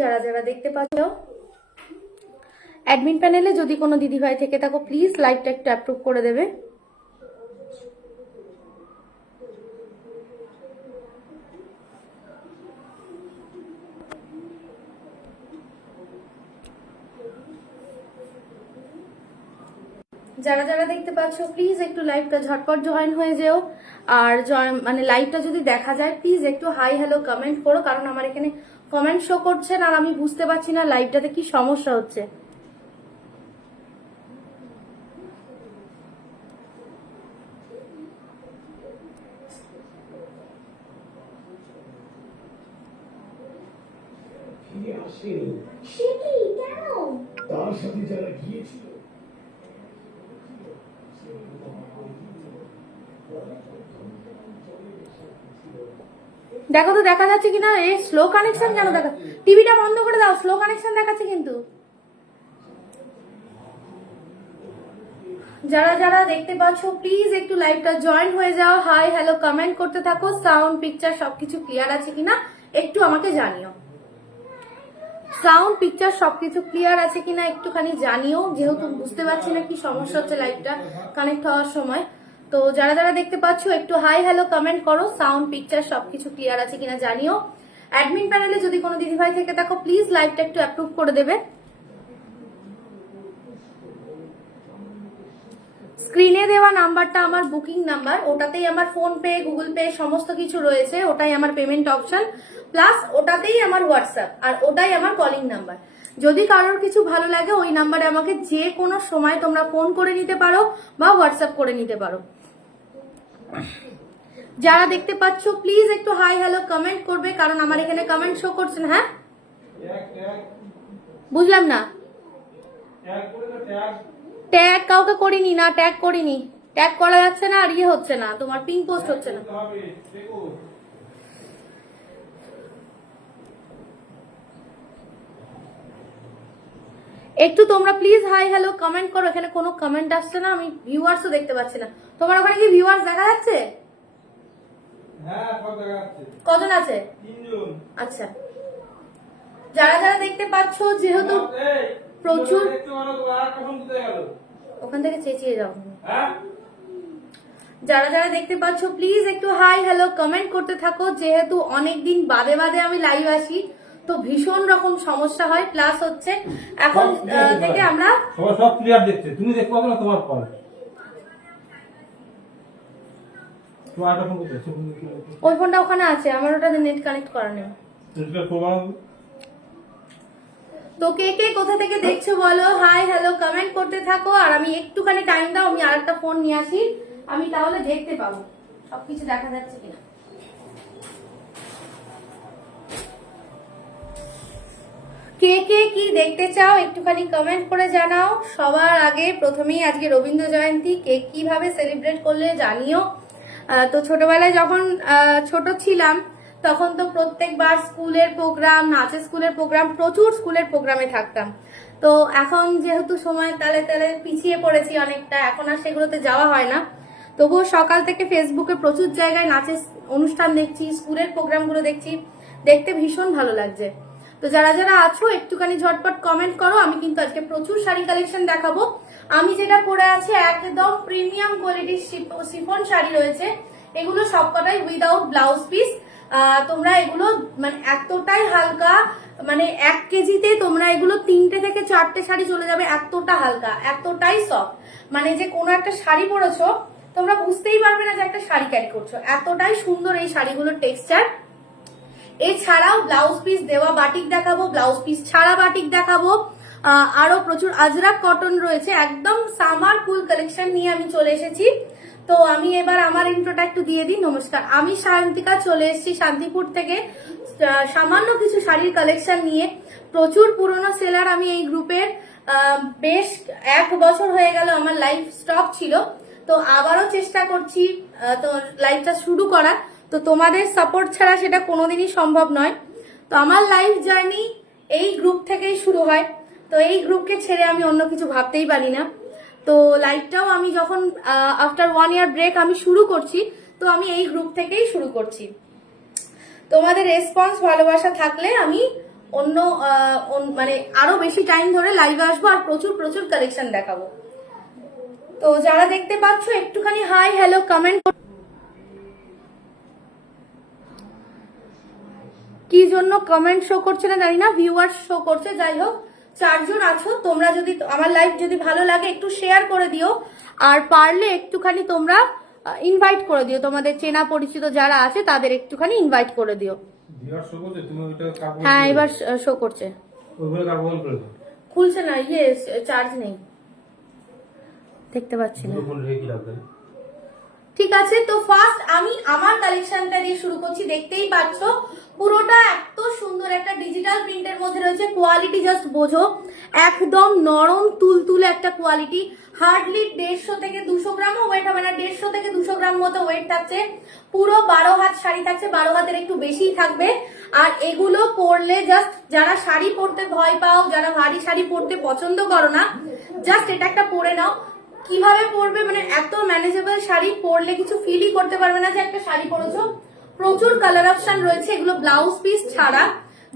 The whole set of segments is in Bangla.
যারা যারা দেখতে পাচ্ছ অ্যাডমিন প্যানেলে যদি কোনো দিদিভাই থেকে থাকো প্লিজ লাইভটা একটু অ্যাপ্রুভ করে দেবে। যারা যারা দেখতে পাচ্ছ প্লিজ একটু লাইভটা ঝটপট জয়েন হয়ে যেও। আর মানে লাইভটা যদি দেখা যায় প্লিজ একটু হাই হ্যালো কমেন্ট করো, কারণ আমার এখানে কমেন্ট শো করছে না আর আমি বুঝতে পারছি না লাইভটাতে কি সমস্যা হচ্ছে। তার সাথে যারা গিয়েছিল দেখো তো দেখা যাচ্ছে কিনা। এই স্লো কানেকশন কেন দেখা? টিভিটা বন্ধ করে দাও, স্লো কানেকশন দেখাচ্ছে কিন্তু। যারা যারা দেখতে পাচ্ছ প্লিজ একটু লাইভটা জয়েন হয়ে যাও, হাই হ্যালো কমেন্ট করতে থাকো। সাউন্ড পিকচার সবকিছু ক্লিয়ার আছে কিনা একটু আমাকে জানিও। সাউন্ড পিকচার সবকিছু ক্লিয়ার আছে কিনা একটুখানি জানিও, যেহেতু বুঝতে পারছি না কি সমস্যা হচ্ছে লাইভটা কানেক্ট হওয়ার সময়। তো যারা যারা দেখতে পাচ্ছ একটু হাই হ্যালো কমেন্ট করো, সাউন্ড পিকচার সবকিছু ক্লিয়ার আছে কিনা জানিও। অ্যাডমিন প্যানেলে যদি কোনো দিদিভাই থেকে থাকো প্লিজ লাইভটা একটু অ্যাপ্রুভ করে দেবে। স্ক্রিনে দেওয়া নাম্বারটা আমার বুকিং নাম্বার, ওটাতেই আমার ফোন পে গুগল পে সমস্ত কিছু রয়েছে, ওটাই আমার পেমেন্ট অপশন, প্লাস ওটাতেই আমার হোয়াটসঅ্যাপ, আর ওটাই আমার কলিং নাম্বার। যদি কারোর কিছু ভালো লাগে ওই নাম্বারে আমাকে যে কোনো সময় তোমরা ফোন করে নিতে পারো বা হোয়াটসঅ্যাপ করে নিতে পারো। যারা দেখতে পাচ্ছ প্লিজ একটু হাই হ্যালো কমেন্ট করবে, কারণ আমার এখানে কমেন্ট শো করছে না। হ্যাঁ বুঝলাম না। ট্যাগ কাউকে করিনি, না ট্যাগ করিনি, ট্যাগ করা যাচ্ছে না আর ইয়ে হচ্ছে না, তোমার পিং পোস্ট হচ্ছে না। একটু তোমরা প্লিজ হাই হ্যালো কমেন্ট করো, এখানে কোনো কমেন্ট আসছে না, আমি ভিউয়ার্সও দেখতে পাচ্ছি না। তোমার ওখানে কি ভিউয়ার্স দেখা যাচ্ছে? হ্যাঁ সব দেখা যাচ্ছে। কজন আছে? 3 জন। আচ্ছা, যারা যারা দেখতে পাচ্ছ যেহেতু প্রচুর, ওখান থেকে চেঁচিয়ে যাও। যারা যারা দেখতে পাচ্ছ প্লিজ একটু হাই হ্যালো কমেন্ট করতে থাকো, যেহেতু অনেকদিন বাদে বাদে আমি লাইভ আসি তো ভীষণ রকম সমস্যা হয়, প্লাস হচ্ছে এখন থেকে আমরা সব ক্লিয়ার দেখছে, তুমি দেখতে পাবে না তোমার কল। ওই ফোনটা ওখানে আছে, আমার ওটাতে নেট কানেক্ট করা নেই। তো কে কে কোথা থেকে দেখছো বলো, হাই হ্যালো কমেন্ট করতে থাকো। আর আমি একটুখানি টাইম দাও, আমি আরেকটা ফোন নিয়ে আসি, আমি তাহলে দেখতে পাবো সবকিছু দেখা যাচ্ছে কিনা। কে কে কি দেখতে চাও একটুখানি কমেন্ট করে জানাও। সবার আগে প্রথমেই আজকে রবীন্দ্র জয়ন্তী, কে কিভাবে সেলিব্রেট করলে জানিও। তো ছোটবেলায় যখন ছোট ছিলাম তখন তো প্রত্যেকবার স্কুলের প্রোগ্রাম, নাচের স্কুলের প্রোগ্রাম, প্রচুর স্কুলের প্রোগ্রামে থাকতাম। তো এখন যেহেতু সময় তালে তালে পিছিয়ে পড়েছি অনেকটা, এখন আর সেগুলোতে যাওয়া হয় না। তবুও সকাল থেকে ফেসবুকে প্রচুর জায়গায় নাচের অনুষ্ঠান দেখছি, স্কুলের প্রোগ্রামগুলো দেখছি, দেখতে ভীষণ ভালো লাগছে। তো যারা যারা আছো একটুখানি ঝটপট কমেন্ট করো। আমি কিন্তু আজকে প্রচুর শাড়ি কালেকশন দেখাবো। আমি যেটা পরে আছি একদম প্রিমিয়াম কোয়ালিটির শিফন শাড়ি রয়েছে, এগুলো সবকটাই উইদাউট ব্লাউজ পিস। তোমরা এগুলো মানে এতটাই হালকা, মানে 1 কেজিতে তোমরা এগুলো 3টে থেকে 4টে শাড়ি চলে যাবে, এতটা হালকা এতটাই সফট, মানে যে কোনো একটা শাড়ি পরেছো তোমরা বুঝতেই পারবে না যে একটা শাড়ি ক্যারি করছো, এতটাই সুন্দর এই শাড়িগুলোর টেক্সচার। এছাড়াও ব্লাউজ পিস দেওয়া বাটিক দেখাবো, ব্লাউজ পিস ছাড়া বাটিক দেখাবো, আরো প্রচুর আজরাক কটন রয়েছে, একদম সামার ফুল কালেকশন নিয়ে আমি চলে এসেছি। তো আমি এবার আমার ইন্ট্রোটা একটু দিয়ে দিই। নমস্কার, আমি শান্তিকা, চলে এসেছি শান্তিপুর থেকে সামান্য কিছু শাড়ির কালেকশন নিয়ে। প্রচুর পুরনো সেলার আমি এই গ্রুপের, বেশ 1 বছর হয়ে গেল আমার লাইভ স্টপ ছিল, তো আবারও চেষ্টা করছি তো লাইভটা শুরু করার। তো তোমাদের সাপোর্ট ছাড়া সেটা কোনোদিনই সম্ভব নয়। তো আমার লাইফ জার্নি এই গ্রুপ থেকেই শুরু হয়, তো এই গ্রুপকে ছেড়ে আমি অন্য কিছু ভাবতেই পারি না। তো লাইফটাও আমি যখন আফটার 1 ইয়ার ব্রেক আমি শুরু করছি, তো আমি এই গ্রুপ থেকেই শুরু করছি। তোমাদের রেসপন্স ভালোবাসা থাকলে আমি মানে আরো বেশি টাইম ধরে লাইভে আসবো আর প্রচুর প্রচুর কালেকশন দেখাবো। তো যারা দেখতে পাচ্ছ একটুখানি হাই হ্যালো কমেন্ট। কি জন্য কমেন্ট শো করছে না জানি না, ভিউয়ার্স শো করছে। যাই হোক, 4 জন আছো তোমরা, যদি আমার লাইভ যদি ভালো লাগে একটু শেয়ার করে দিও, আর পারলে একটুখানি তোমরা ইনভাইট করে দিও, তোমাদের চেনা পরিচিত যারা আছে তাদের একটুখানি ইনভাইট করে দিও। ভিউয়ার শো করছে, তুমি ওটা কাপড় হ্যাঁ এবার শো করছে। ওইগুলো কাপড় করে দাও। খুলছে না, চার্জ নেই, দেখতে পাচ্ছি না। ফোন রেখে কি রাখবে? ঠিক আছে, তো ফার্স্ট আমি আমার কালেকশনটা দিয়ে শুরু করছি। দেখতেই পাচ্ছ পুরোটা এত সুন্দর একটা ডিজিটাল প্রিন্টের মধ্যে রয়েছে। কোয়ালিটি জাস্ট বোঝো, একদম নরম তুলতুলে একটা কোয়ালিটি। হার্ডলি 150 থেকে 200 গ্রামও ওয়েট হবে না, 150 থেকে 200 গ্রাম মতো ওয়েট থাকছে। পুরো 12 হাত শাড়ি থাকছে, 12 হাতের একটু বেশিই থাকবে। আর এগুলো পরলে জাস্ট যারা শাড়ি পরতে ভয় পাও, যারা ভারী শাড়ি পরতে পছন্দ করো না, জাস্ট এটা একটা পরে নাও। কিভাবে পরবে, মানে এত ম্যানেজেবল শাড়ি, পরলে কিছু ফিলই করতে পারবে না যে একটা শাড়ি পরেছো। প্রচুর কালার অপশন রয়েছে, এগুলো ব্লাউজ পিস ছাড়া।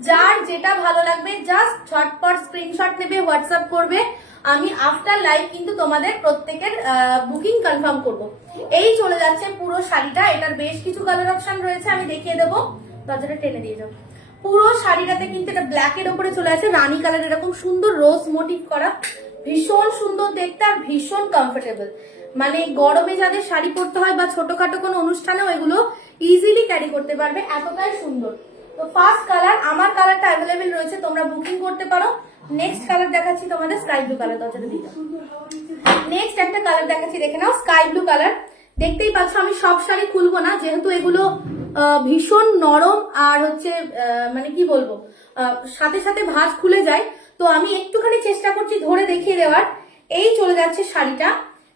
যার যেটা ভালো লাগবে জাস্ট ঝটপট স্ক্রিনশট নেবে, হোয়াটসঅ্যাপ করবে। আমি আফটার লাইভ কিন্তু তোমাদের প্রত্যেকের বুকিং কনফার্ম করব। এই চলে যাচ্ছে পুরো শাড়িটা, এটার বেশ কিছু কালার অপশন রয়েছে, আমি দেখিয়ে দেবো। দরজাটা টেনে দিয়ে যাও। পুরো শাড়িটাতে কিন্তু এটা ব্ল্যাকের উপরে চলে আসে রানী কালার, এরকম সুন্দর রোজ মোটিভ করা, ভীষণ সুন্দর দেখতে আর ভীষণ কমফোর্টেবল। মানে গরমে যাদের শাড়ি পরতে হয় বা ছোটখাটো কোনো অনুষ্ঠানেও এগুলো ইজিলি ক্যারি করতে পারবে, এতটাই সুন্দর। তো ফার্স্ট কালার, আমার কালারটা অ্যাভেলেবেল রয়েছে, তোমরা বুকিং করতে পারো। নেক্সট কালার দেখাচ্ছি তোমাদের স্কাই ব্লু কালার। দরজাটা দিয়ে দাও। নেক্সট একটা কালার দেখাচ্ছি, দেখে নাও, স্কাই ব্লু কালার। দেখতেই পাচ্ছ আমি সব শাড়ি খুলবো না, যেহেতু এগুলো ভীষণ নরম আর হচ্ছে মানে কি বলবো, সাথে সাথে ভাঁজ খুলে যায়। তো আমি একটুখানি চেষ্টা করছি ধরে দেখিয়ে দেওয়ার। এই চলে যাচ্ছে শাড়িটা,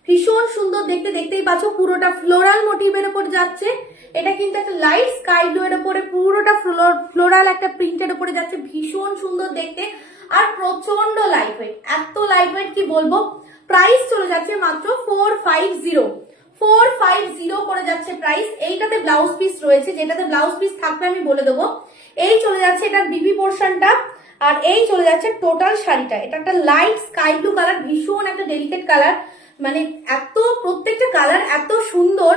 ভীষণ সুন্দর দেখতে। দেখতেই পাচ্ছ পুরোটা ফ্লোরাল মোটিভের উপর যাচ্ছে। এটা কিন্তু একটা লাইট স্কাই ব্লু এর উপরে পুরোটা ফ্লোরাল একটা প্রিন্টের উপরে যাচ্ছে, ভীষণ সুন্দর দেখতে আর প্রচন্ড লাইট ওয়েট। এত লাইট ওয়েট কি বলবো। প্রাইস চলে যাচ্ছে মাত্র 450 করে যাচ্ছে প্রাইস। এইটাতে ব্লাউজ পিস রয়েছে, যেটাতে ব্লাউজ পিস থাকবে আমি বলে দেবো। এই চলে যাচ্ছে এটার বিবি পোর্শনটা, আর এই চলে যাচ্ছে টোটাল শাড়িটা। এটা একটা লাইট স্কাই ব্লু কালার, ভীষণ একটা ডেলিকেট কালার, মানে এত প্রত্যেকটা কালার এত সুন্দর।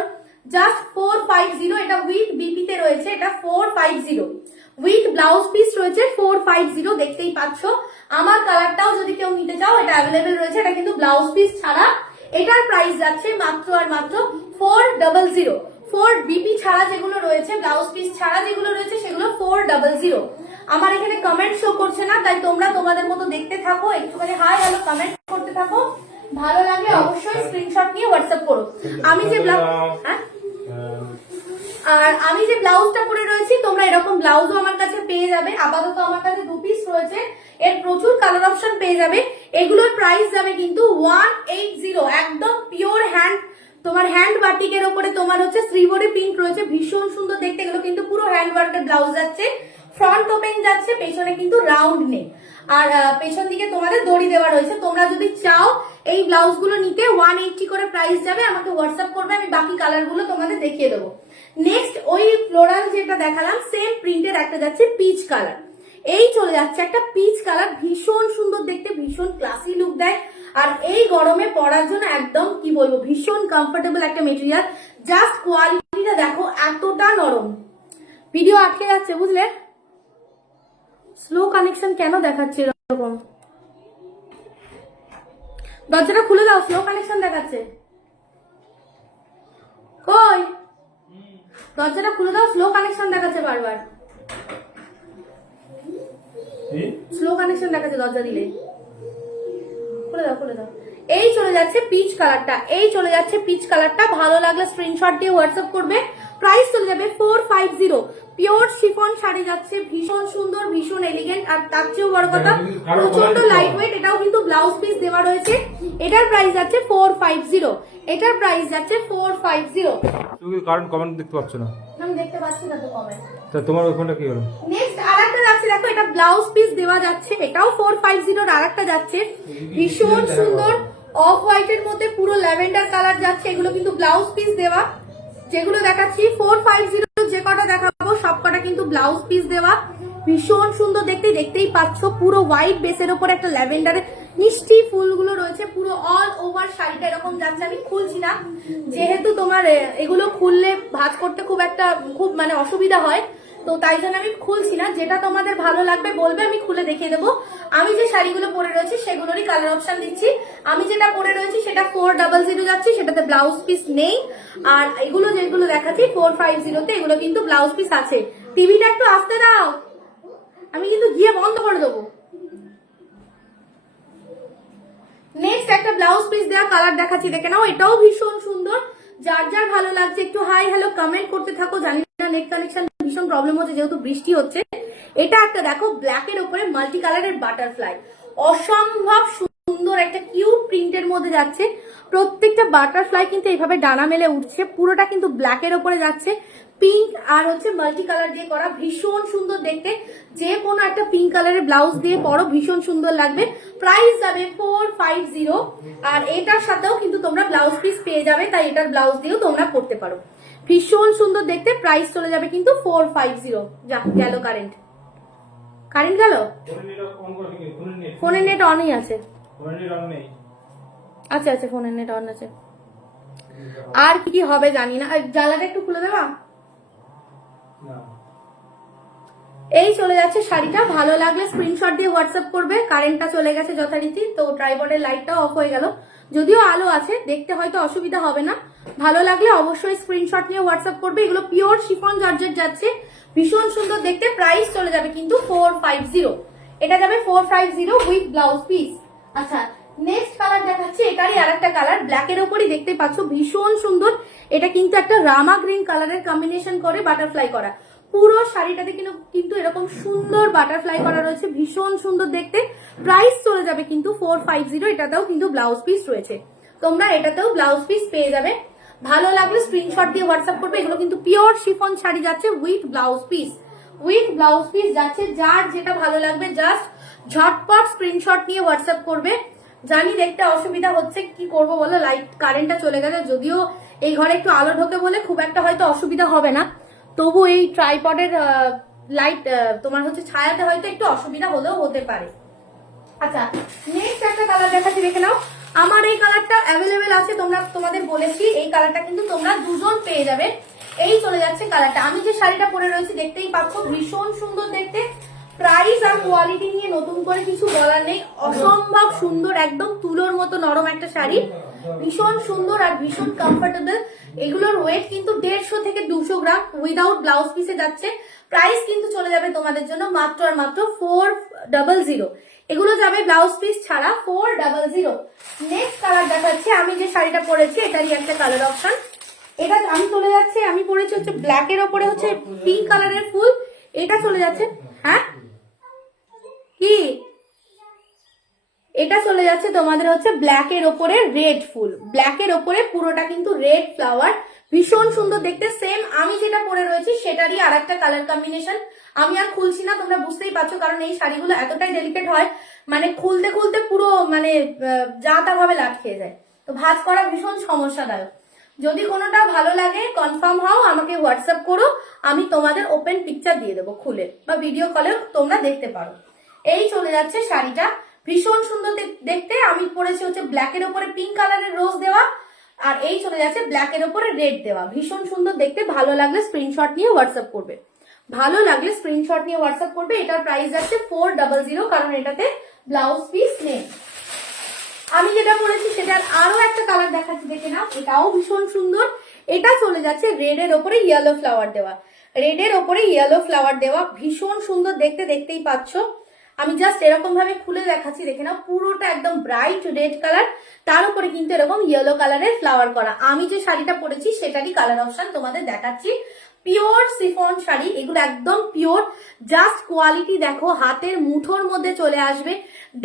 জাস্ট 450, এটা উইথ বিপি তে রয়েছে, এটা 450 উইথ ব্লাউজ পিস রয়েছে 450। দেখতেই পাচ্ছ আমার কালারটাও যদি কেউ নিতে চাও এটা অ্যাভেলেবেল রয়েছে, এটা কিন্তু ব্লাউজ পিস ছাড়া। এটার প্রাইস যাচ্ছে মাত্র আর মাত্র 400। 4 বিপি ছাড়া যেগুলো রয়েছে, ব্লাউজ পিস ছাড়া যেগুলো রয়েছে সেগুলো 400। আমার এখানে কমেন্ট শো করছে না, তাই তোমরা তোমাদের মতো দেখতে থাকো, একটুখানি হাই হ্যালো কমেন্ট করতে থাকো। ভালো লাগলে অবশ্যই স্ক্রিনশট নিয়ে হোয়াটসঅ্যাপ করো। আমি যে আর আমি যে ব্লাউজটা পরে রয়েছি, তোমরা এরকম ব্লাউজও আমার কাছে পেয়ে যাবে। আপাতত আমার কাছে 2 পিস রয়েছে, এর প্রচুর কালার অপশন পেয়ে যাবে। এগুলোর প্রাইস যাবে কিন্তু 180, একদম পিওর হ্যান্ড, তোমার হ্যান্ড বাটিকের উপরে তোমার হচ্ছে শ্রীবরী প্রিন্ট রয়েছে, ভীষণ সুন্দর দেখতে। এগুলো কিন্তু পুরো হ্যান্ড ওয়ার্কের ব্লাউজ যাচ্ছে, ফ্রন্ট ওপেন যাচ্ছে, পেছনে কিন্তু রাউন্ড নেই, আর পেছন দিকে তোমাদের দড়ি দেওয়া রয়েছে। তোমরা যদি চাও এই ব্লাউজ গুলো নিতে 180 করে প্রাইস যাবে, আমাকে হোয়াটসঅ্যাপ করবে, আমি বাকি কালার গুলো তোমাদের দেখিয়ে দেবো। নেক্সট ওই ফ্লোরাল যেটা দেখালাম সেম প্রিন্টের একটা যাচ্ছে পিচ কালার। এই চলে যাচ্ছে একটা পিচ কালার, ভীষণ সুন্দর দেখতে, ভীষণ ক্লাসি লুক দেয়, আর এই গরমে পরার জন্য একদম কি বলবো ভীষণ কমফোর্টেবল একটা মেটেরিয়াল। জাস্ট কোয়ালিটিটা দেখো, এতটা নরম। ভিডিও আটকে যাচ্ছে বুঝলে, স্লো কানেকশন কেন দেখাচ্ছে এরকম। দরজাটা খুলে দাও, স্লো কানেকশন দেখাচ্ছে। কই দরজাটা খুলে দাও, স্লো কানেকশন দেখাচ্ছে বারবার, স্লো কানেকশন দেখাচ্ছে দরজা দিলে। খুলে দাও খুলে দাও। এই চলে যাচ্ছে পিচ কালারটা, এই চলে যাচ্ছে পিচ কালারটা। ভালো লাগলে স্ক্রিনশট দিয়ে হোয়াটসঅ্যাপ করবে। প্রাইস চলে যাবে 450। পিওর শিফন শাড়ি যাচ্ছে, ভীষণ সুন্দর, ভীষণ এলিগেন্ট, আর তার চেয়েও বড় কথা প্রচন্ড লাইট ওয়েট। এটাও কিন্তু ব্লাউজ পিস দেওয়া রয়েছে। এটার প্রাইস যাচ্ছে 450, এটার প্রাইস যাচ্ছে 450। তুমি কারেন্ট কমেন্ট দেখতে পাচ্ছ না? আমি দেখতে পাচ্ছি না তো কমেন্ট। তা তোমার ওই ফোনটা কি হলো? নেক্সট আরেকটা যাচ্ছে, দেখো এটা ব্লাউজ পিস দেওয়া যাচ্ছে, এটাও 450। আরেকটা যাচ্ছে ভীষণ সুন্দর অফ হোয়াইট এর মধ্যে পুরো ল্যাভেন্ডার কালার যাচ্ছে, এগুলো কিন্তু ব্লাউজ পিস দেওয়া। যেগুলো দেখাচ্ছি 450, যে কটা দেখাবো সব কটা কিন্তু ব্লাউজ পিস দেওয়া। ভীষণ সুন্দর দেখতে, দেখতেই পাচ্ছ পুরো হোয়াইট বেসের ওপর একটা ল্যাভেন্ডারের মিষ্টি ফুলগুলো রয়েছে, পুরো অল ওভার শাড়িটা এরকম যাচ্ছে। আমি খুলছি না যেহেতু তোমার এগুলো খুললে ভাঁজ করতে খুব মানে অসুবিধা হয়, তো তাই জন্য আমি খুলছি না। যেটা তোমাদের ভালো লাগবে বলবে, আমি খুলে দেখিয়ে দেবো। আমি যে শাড়িগুলো পরে রয়েছি সেগুলোরই কালার অপশন দিচ্ছি। আমি যেটা পরে রয়েছি সেটা 400 যাচ্ছে, সেটাতে ব্লাউজ পিস নেই। আর এগুলো যেগুলো দেখাচ্ছি 450-তে, এগুলো কিন্তু ব্লাউজ পিস আছে। টিভিটা একটু আসতে দাও, আমি কিন্তু গিয়ে বন্ধ করে দেবো। নেক্সট একটা ব্লাউজ পিস দেওয়া কালার দেখাচ্ছি, দেখে নাও। এটাও ভীষণ সুন্দর। যার যার ভালো লাগছে একটু হাই হ্যালো কমেন্ট করতে থাকো। জানি না নেট কানেকশন ভীষণ প্রবলেম হচ্ছে যেহেতু বৃষ্টি হচ্ছে। এটা একটা দেখো ব্ল্যাকের উপরে মাল্টি কালারের বাটারফ্লাই, অসম্ভব সুন্দর একটা কিউট প্রিন্টের মধ্যে যাচ্ছে। প্রত্যেকটা বাটারফ্লাই কিন্তু এইভাবে ডানা মেলে উঠছে, পুরোটা কিন্তু ব্ল্যাকের উপরে যাচ্ছে। পিঙ্ক আর হচ্ছে মাল্টি কালার দিয়ে করা, ভীষণ সুন্দর দেখতে। যে কোনো একটা পিঙ্ক কালারের ব্লাউজ দিয়ে পরো, ভীষণ সুন্দর লাগবে। প্রাইস যাবে 450। আর এটার সাথেও কিন্তু তোমরা ব্লাউজ পিস পেয়ে যাবে, তাই এটার ব্লাউজ দিয়েও তোমরা পরতে পারো। ভীষণ সুন্দর দেখতে, প্রাইস চলে যাবে কিন্তু 450। যা গেল কারেন্ট গেল, ফোনের নেট অনই আছে। আচ্ছা আচ্ছা, ফোনের নেট অন আছে। আর কি কি হবে জানি না, জ্বালাটা একটু খুলে দেবা। এই চলে যাচ্ছে শাড়িটা। ভালো লাগলে স্ক্রিনশট দিয়ে হোয়াটসঅ্যাপ করবে। কারেন্টটা চলে গেছে যথারীতি, তো ট্রাইপডের লাইটটাও অফ হয়ে গেল। যদিও আলো আছে, দেখতে হয়তো অসুবিধা হবে না। ভালো লাগলে অবশ্যই স্ক্রিনশট নিয়ে হোয়াটসঅ্যাপ করবে। এগুলো পিওর শিফন জর্জেট যাচ্ছে, ভীষণ সুন্দর দেখতে। প্রাইস চলে যাবে কিন্তু 450। এটা যাবে 450 উইথ ব্লাউজ পিস। আচ্ছা, নেক্সট কালার দেখাচ্ছি, এটারই আর একটা কালার ব্ল্যাকের ওপরই দেখতে পাচ্ছ, ভীষণ সুন্দর। এটা কিন্তু একটা রামা গ্রিন কালারের কম্বিনেশন করে বাটারফ্লাই করা। পুরো শাড়িটাতে কিন্তু এরকম সুন্দর বাটারফ্লাই করা রয়েছে, ভীষণ সুন্দর দেখতে। প্রাইস চলে যাবে কিন্তু 450। এটাতেও কিন্তু ব্লাউজ পিস রয়েছে, তোমরা এটাতেও ব্লাউজ পিস পেয়ে যাবে। ভালো লাগলে স্ক্রিনশট দিয়ে হোয়াটসঅ্যাপ করবে। এগুলো কিন্তু পিওর শিফন শাড়ি যাচ্ছে উইথ ব্লাউজ পিস, যাচ্ছে। যার যেটা ভালো লাগবে জাস্ট ঝটপট স্ক্রিনশট নিয়ে হোয়াটসঅ্যাপ করবে। জানি দেখতে অসুবিধা হচ্ছে, কি করব বলো, লাইট কারেন্টটা চলে গেছে। যদিও এই ঘরে একটু আলো ঢোকে বলে খুব একটা হয়তো অসুবিধা হবে না, তবু এই ট্রাইপডের লাইট তোমার হচ্ছে ছায়াতে হয়তো একটু অসুবিধা হলেও হতে পারে। আচ্ছা, নেক্সট একটা কালার দেখাচ্ছি, দেখে নাও। আমার এই কালারটা অ্যাভেলেবেল আছে, তোমাদের বলেছি এই কালারটা কিন্তু তোমরা দুজন পেয়ে যাবে। এই চলে যাচ্ছে কালারটা। আমি যে শাড়িটা পরে রয়েছি দেখতেই পাচ্ছ, ভীষণ সুন্দর দেখতে। প্রাইস আর কোয়ালিটি নিয়ে নতুন করে কিছু বলার নেই, অসম্ভব সুন্দর, একদম তুলোর মতো নরম একটা শাড়ি, ভীষণ সুন্দর আর ভীষণ কমফোর্টেবল। এগুলোর ওয়েট কিন্তু 150 থেকে 200 গ্রাম উইদাউট ব্লাউজ পিসে যাচ্ছে। প্রাইস কিন্তু চলে যাবে তোমাদের জন্য মাত্র আর মাত্র 400। এগুলো যাবে ব্লাউজ পিস ছাড়া 400। নেক্সট কালার দেখাচ্ছি, আমি যে শাড়িটা পরেছি এটারই একটা কালার অপশন। এটা আমি চলে যাচ্ছে, আমি পরেছি হচ্ছে ব্ল্যাকের ওপরে হচ্ছে পিঙ্ক কালারের ফুল। এটা চলে যাচ্ছে, হ্যাঁ কি, এটা চলে যাচ্ছে তোমাদের হচ্ছে ব্ল্যাকের ওপরে রেড ফুল, ব্ল্যাকের ওপরে পুরোটা কিন্তু রেড ফ্লাওয়ার, ভীষণ সুন্দর দেখতে। সেম আমি যেটা পরে রয়েছি সেটারই আর একটা কালার কম্বিনেশন। আমি আর খুলছি না, তোমরা বুঝতেই পারছো, কারণ এই শাড়িগুলো এতটাই ডেলিকেট হয়, মানে খুলতে খুলতে পুরো মানে যা তা ভাবে লাট খেয়ে যায়, তো ভাঁজ করা ভীষণ সমস্যাদায়ক। যদি কোনোটা ভালো লাগে কনফার্ম হও, আমাকে হোয়াটসঅ্যাপ করো, আমি তোমাদের ওপেন পিকচার দিয়ে দেবো খুলে, বা ভিডিও কলেও তোমরা দেখতে পারো। এই চলে যাচ্ছে শাড়িটা, ভীষণ সুন্দর দেখতে। আমি পরেছি হচ্ছে ব্ল্যাকের ওপরে পিঙ্ক কালারের রোজ দেওয়া, আর এই চলে যাচ্ছে ব্ল্যাকের ওপরে রেড দেওয়া, ভীষণ সুন্দর দেখতে। ভালো লাগলে স্ক্রিনশট নিয়ে হোয়াটসঅ্যাপ করবে, এটার প্রাইস যাচ্ছে 400, কারণ এটাতে ব্লাউজ পিস নেই। আমি যেটা পরেছি সেটার আরো একটা কালার দেখাচ্ছি, দেখে নাও। এটাও ভীষণ সুন্দর। এটা চলে যাচ্ছে রেডের ওপরে ইয়েলো ফ্লাওয়ার দেওয়া, ভীষণ সুন্দর দেখতে, দেখতেই পাচ্ছ। আমি জাস্ট এরকম ভাবে খুলে দেখাচ্ছি, দেখে নাও। পুরোটা একদম ব্রাইট রেড কালার, তার উপরে কিন্তু এরকম ইয়েলো কালারের ফ্লাওয়ার করা। আমি যে শাড়িটা পরেছি সেটারই কালার অপশন তোমাদের দেখাচ্ছি। পিওর সিফন শাড়ি, এগুলো একদম পিওর। জাস্ট কোয়ালিটি দেখো, হাতের মুঠোর মধ্যে চলে আসবে।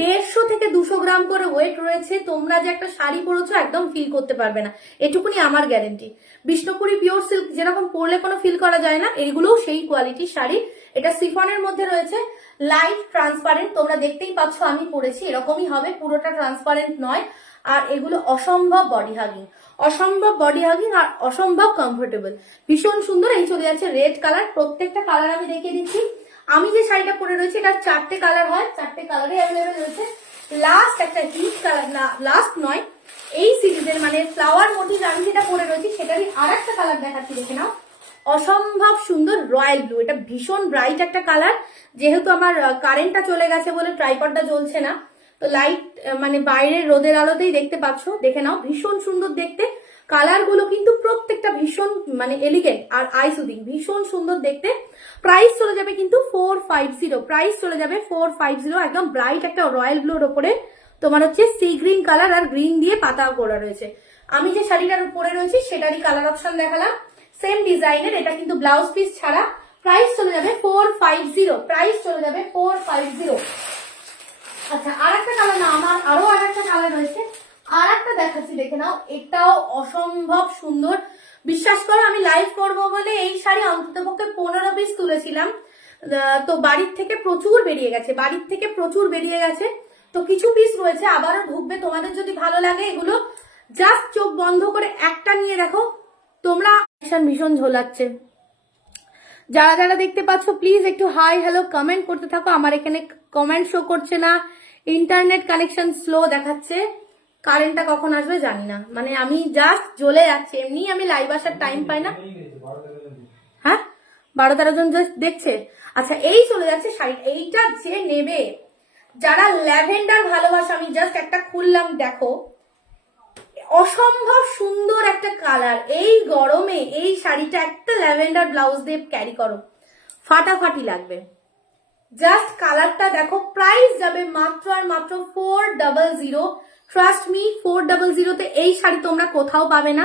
150 থেকে 200 গ্রাম করে ওয়েট রয়েছে। তোমরা যে একটা শাড়ি পরেছো একদম ফিল করতে পারবে না, এটুকুনি আমার গ্যারেন্টি। বিষ্ণুপুরি পিওর সিল্ক যেরকম পরলে কোনো ফিল করা যায় না, এইগুলোও সেই কোয়ালিটির শাড়ি। এটা সিফনের মধ্যে রয়েছে, লাইট ট্রান্সপারেন্ট, তোমরা দেখতেই পাচ্ছ আমি পরেছি এরকমই হবে, পুরোটা ট্রান্সপারেন্ট নয়। আর এগুলো অসম্ভব বডি হাগিং আর অসম্ভব কমফোর্টেবল, ভীষণ সুন্দর। এই চলে যাচ্ছে রেড কালার, প্রত্যেকটা কালার আমি দেখিয়ে দিচ্ছি। আমি যে শাড়িটা পরে রয়েছে এটার 4টে কালার হয়, 4টে কালারই অ্যাভেলেবেল রয়েছে। লাস্ট একটা হিট কালার, না লাস্ট নয়, এই সিরিজের মানে ফ্লাওয়ার মোটিভ আমি যেটা পরে রয়েছি সেটারই আর একটা কালার দেখাচ্ছি, দেখে নাও। অসম্ভব সুন্দর রয়্যাল ব্লু, এটা ভীষণ ব্রাইট একটা কালার। যেহেতু আমার কারেন্টটা চলে গেছে বলে ট্রাইপডটা জ্বলছে না, তো লাইট মানে বাইরের রোদের আলোতেই দেখতে পাচ্ছ, দেখে নাও ভীষণ সুন্দর দেখতে। কালার গুলো কিন্তু প্রত্যেকটা ভীষণ মানে এলিগেন্ট আর আই সুদিং, ভীষণ সুন্দর দেখতে। প্রাইস চলে যাবে কিন্তু 450, প্রাইস চলে যাবে 450। একদম ব্রাইট একটা রয়্যাল ব্লুর ওপরে তোমার হচ্ছে সি গ্রিন কালার আর গ্রিন দিয়ে পাতা করা রয়েছে। আমি যে শাড়িটার উপরে রয়েছি সেটারই কালার অপশন দেখালাম, সেম ডিজাইনের। এটা কিন্তু ব্লাউজ পিস ছাড়া। প্রাইস চলে যাবে 450, প্রাইস চলে যাবে 450। আচ্ছা, আর একটা কালার না, আমার আরো আর একটা কালার রয়েছে, আর একটা দেখাচ্ছি, দেখে নাও। এটাও অসম্ভব সুন্দর। বিশ্বাস করো আমি লাইভ করব বলে এই শাড়ি অন্ততপক্ষে 15 পিস তুলেছিলাম, তো বাড়ির থেকে প্রচুর বেরিয়ে গেছে, বাড়ির থেকে প্রচুর বেরিয়ে গেছে। তো কিছু পিস রয়েছে, আবারও ঢুকবে। তোমাদের যদি ভালো লাগে এগুলো জাস্ট চোখ বন্ধ করে একটা নিয়ে দেখো তোমরা। ভীষণ ঝোলাচ্ছে, যারা যারা দেখতে পাচ্ছ প্লিজ একটু হাই হ্যালো কমেন্ট করতে থাকো। আমার এখানে কমেন্ট শো করছে না, ইন্টারনেট কানেকশন স্লো দেখাচ্ছে, কারেন্টটা কখন আসবে জানি না, মানে আমি জাস্ট জ্বলে যাচ্ছে। এমনি আমি লাইভ আসার টাইম পাই না। হ্যাঁ, 12-13 জন দেখছে। আচ্ছা, এই চলে যাচ্ছে শাড়ি। এইটা যে নেবে, যারা ল্যাভেন্ডার ভালোবাসে, আমি জাস্ট একটা খুললাম, দেখো অসম্ভব সুন্দর একটা কালার। এই গরমে এই শাড়িটা একটা ল্যাভেন্ডার ব্লাউজ দিয়ে ক্যারি করো, ফাটাফাটি লাগবে। জাস্ট কালারটা দেখো। প্রাইস যাবে মাত্র আর মাত্র 400। ট্রাস্ট মি, 400-তে এই শাড়ি তোমরা কোথাও পাবে না।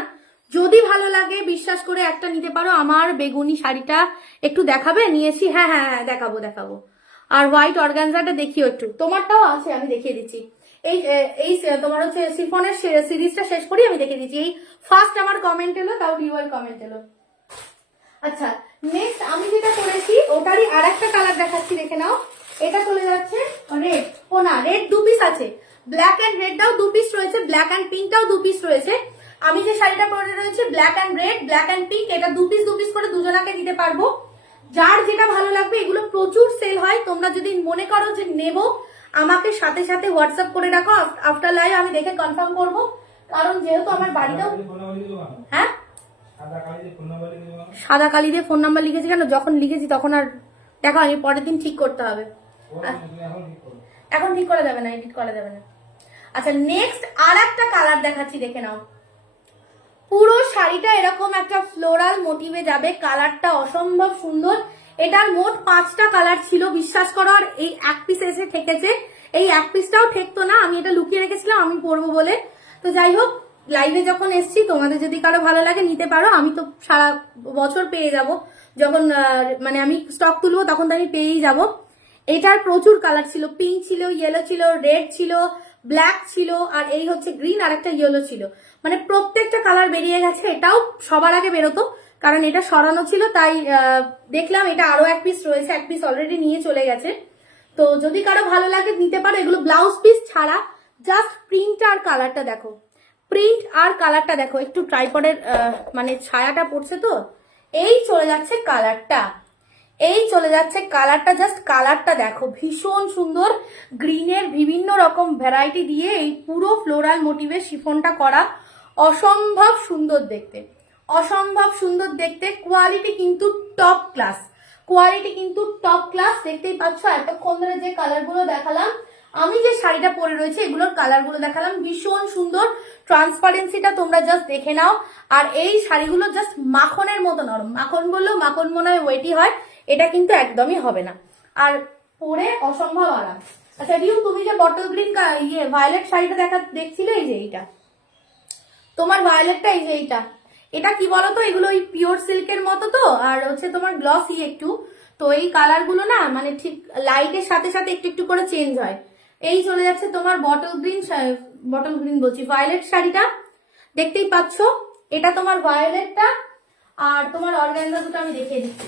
যদি ভালো লাগে বিশ্বাস করে একটা নিতে পারো। আমার বেগুনি শাড়িটা একটু দেখাবে, নিয়েছি। হ্যাঁ হ্যাঁ হ্যাঁ, দেখাবো দেখাবো। আর হোয়াইট অর্গানজাটা দেখিও একটু, তোমারটাও আছে, আমি দেখিয়ে দিচ্ছি। এই এই তোমার হচ্ছে সিফনের সিরিজটা শেষ করি, আমি দেখিয়ে দিচ্ছি। এই ফার্স্ট আমার কমেন্ট এলো, তাও ডিওয়াল কমেন্ট এলো। আচ্ছা, নেক্সট আমি যেটা করেছি ওটারই আর একটা কালার দেখাচ্ছি, দেখে নাও। এটা চলে যাচ্ছে রেড। ও না, রেড 2 পিস আছে, ব্ল্যাক এন্ড রেডটাও 2 পিস রয়েছে, ব্ল্যাক এন্ড পিঙ্কটাও 2 পিস রয়েছে। আমি যে শাড়িটা পরে রয়েছে black and red, black and pink, এটা 2 পিস করে দুজনাকে দিতে পারবো। যার যেটা ভালো লাগবে, এগুলো প্রচুর সেল হয়। তোমরা যদি মনে করো যে নেবো, আমাকে সাথে সাথে হোয়াটসঅ্যাপ করে রাখো, আফটার লাইভ আমি দেখে কনফার্ম করবো। কারণ যেহেতু আমার বাড়িটাও, হ্যাঁ সাদা কালি দিয়ে ফোন নাম্বার লিখেছি কেন? যখন লিখেছি তখন আর দেখো, আমি পরের দিন ঠিক করতে হবে, এখন ঠিক করা যাবে না, এডিট করা যাবে না। আচ্ছা, নেক্সট আর একটা কালার দেখাচ্ছি, দেখে নাও। পুরো শাড়িটা এরকম একটা ফ্লোরাল মোটিভে যাবে, কালারটা অসম্ভব সুন্দর। এটার মোট 5টা কালার ছিল, বিশ্বাস করো। আর এই এক পিস এসে ঠেকেছে, এই এক পিসটাও ঠেকতো না, আমি এটা লুকিয়ে রেখেছিলাম আমি পরবো বলে। তো যাই হোক, লাইভে যখন এসছি, তোমাদের যদি কারো ভালো লাগে নিতে পারো। আমি তো সারা বছর পেয়ে যাব, যখন মানে আমি স্টক তুলবো তখন তো আমি পেয়েই যাব। এটার প্রচুর কালার ছিল, পিঙ্ক ছিল, ইয়েলো ছিল, রেড ছিল, ব্ল্যাক ছিল, আর এই হচ্ছে গ্রিন, আর একটা ইয়েলো ছিল। মানে প্রত্যেকটা কালার বেরিয়ে গেছে। এটাও সবার আগে বেরোতো, কারণ এটা সরানো ছিল, তাই দেখলাম এটা আরো এক পিস রয়েছে, এক পিস অলরেডি নিয়ে চলে গেছে। তো যদি কারো ভালো লাগে নিতে পারো। এগুলো ব্লাউজ পিস ছাড়া, জাস্ট প্রিন্ট আর কালারটা দেখো, প্রিন্ট আর কালারটা দেখো। একটু ট্রাইপডের মানে ছায়াটা পড়ছে, তো এই চলে যাচ্ছে কালারটা, এই চলে যাচ্ছে কালারটা। জাস্ট কালারটা দেখো, ভীষণ সুন্দর। গ্রিনের বিভিন্ন রকম ভ্যারাইটি দিয়ে এই পুরো ফ্লোরাল মোটিভে শিফনটা করা, অসম্ভব সুন্দর দেখতে, অসম্ভব সুন্দর দেখতে। কোয়ালিটি কিন্তু টপ ক্লাস, কোয়ালিটি কিন্তু টপ ক্লাস। দেখতেই পাচ্ছ এতক্ষণ ধরে যে কালারগুলো দেখালাম, আমি যে শাড়িটা পরে রয়েছে এগুলোর কালারগুলো দেখালাম, ভীষণ সুন্দর। ট্রান্সপারেন্সিটা তোমরা জাস্ট দেখে নাও। আর এই শাড়িগুলো জাস্ট মাখনের মতো নরম, মাখন বললেও মাখন মনে হয় ওয়েটি হয়, এটা কিন্তু একদমই হবে না। আর পরে অসম্ভব আরাম। আচ্ছা রিউ, তুমি যে বটল গ্রিন ভায়োলেট শাড়িটা দেখছিলে, এই যে এইটা তোমার ভায়োলেটটা, এই যে এইটা, এটা কি বলতো, এগুলো ওই পিওর সিল্কের মতো তো, আর হচ্ছে তোমার গ্লসি একটু। তো এই কালার গুলো না মানে ঠিক লাইটের সাথে সাথে একটু একটু করে চেঞ্জ হয়। এই চলে যাচ্ছে তোমার বটল গ্রিন বলছি, ভায়োলেট শাড়িটা দেখতেই পাচ্ছ। এটা তোমার ভায়োলেটটা, আর তোমার অর্গানজা দুটো আমি দেখিয়ে দিচ্ছি।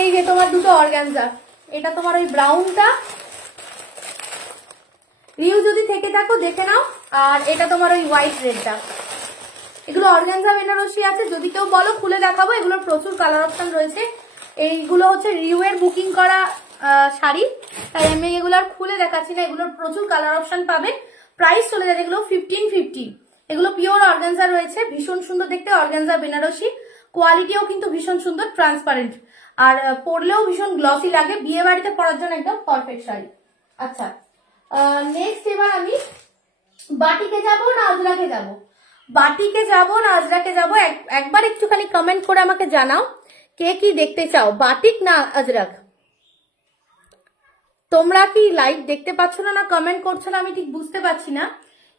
এই যে তোমার দুটো অর্গানজা, এটা তোমার ওই ব্রাউনটা, রিউ যদি থেকে থাকো দেখে নাও। আর এটা তোমার ওই হোয়াইট রেডটা। এগুলো অর্গানজা বেনারসি আছে, যদি কেউ বলো খুলে দেখাবো। এগুলোর প্রচুর কালার অপশন রয়েছে, এইগুলো হচ্ছে রিউয়ের বুকিং করা শাড়ি, তাই আমি এগুলো আর খুলে দেখাচ্ছি না। এগুলোর প্রচুর কালার অপশন পাবে। প্রাইস চলে যাবে এগুলো 1550। এগুলো পিওর অর্গানজা রয়েছে, ভীষণ সুন্দর দেখতে, অর্গানজা বেনারসি। কোয়ালিটিও কিন্তু ভীষণ সুন্দর, ট্রান্সপারেন্ট, আর পরলেও ভীষণ গ্লসি লাগে, বিয়ে বাড়িতে পরার জন্য একদম পারফেক্ট শাড়ি। আচ্ছা, নেক্সট এবার আমি বাটিকে যাব না আজরাকে যাব? বাটিকে যাব না আজরাকে যাব, একবার একটুখানি কমেন্ট করে আমাকে জানাও কে কি দেখতে চাও, বাটিক না আজরাক। তোমরা কি লাইভ দেখতে পাচ্ছ না, না কমেন্ট করছো না, আমি ঠিক বুঝতে পারছি না।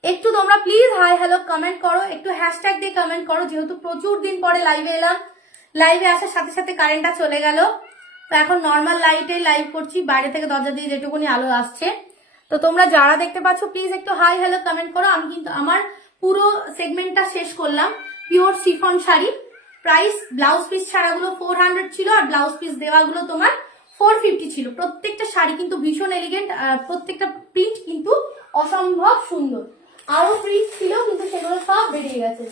একটু তোমরা প্লিজ হাই হ্যালো কমেন্ট করো, একটু হ্যাশট্যাগ দিয়ে কমেন্ট করো, যেহেতু প্রচুর দিন পরে লাইভে এলাম। লাইভে আসার সাথে সাথে কারেন্টটা চলে গেল, তো এখন নর্মাল লাইটে লাইভ করছি, বাইরে থেকে দরজা দিয়ে যেটুকুনি আলো আসছে। তো তোমরা যারা দেখতে পাচ্ছ প্লিজ একটু হাই হ্যালো কমেন্ট করো। আমি কিন্তু আমার পুরো সেগমেন্টটা শেষ করলাম। Pure chiffon sari, price blouse piece ছাড়াগুলো 400 ছিল, আর ব্লাউজ পিস দেওয়াগুলো তোমার 450 ছিল। প্রত্যেকটা শাড়ি কিন্তু ভীষণ এলিগেন্ট, প্রত্যেকটা প্রিন্ট কিন্তু অসম্ভব সুন্দর। আরো প্রিন্ট ছিল কিন্তু সেগুলো সব বেরিয়ে গেছে,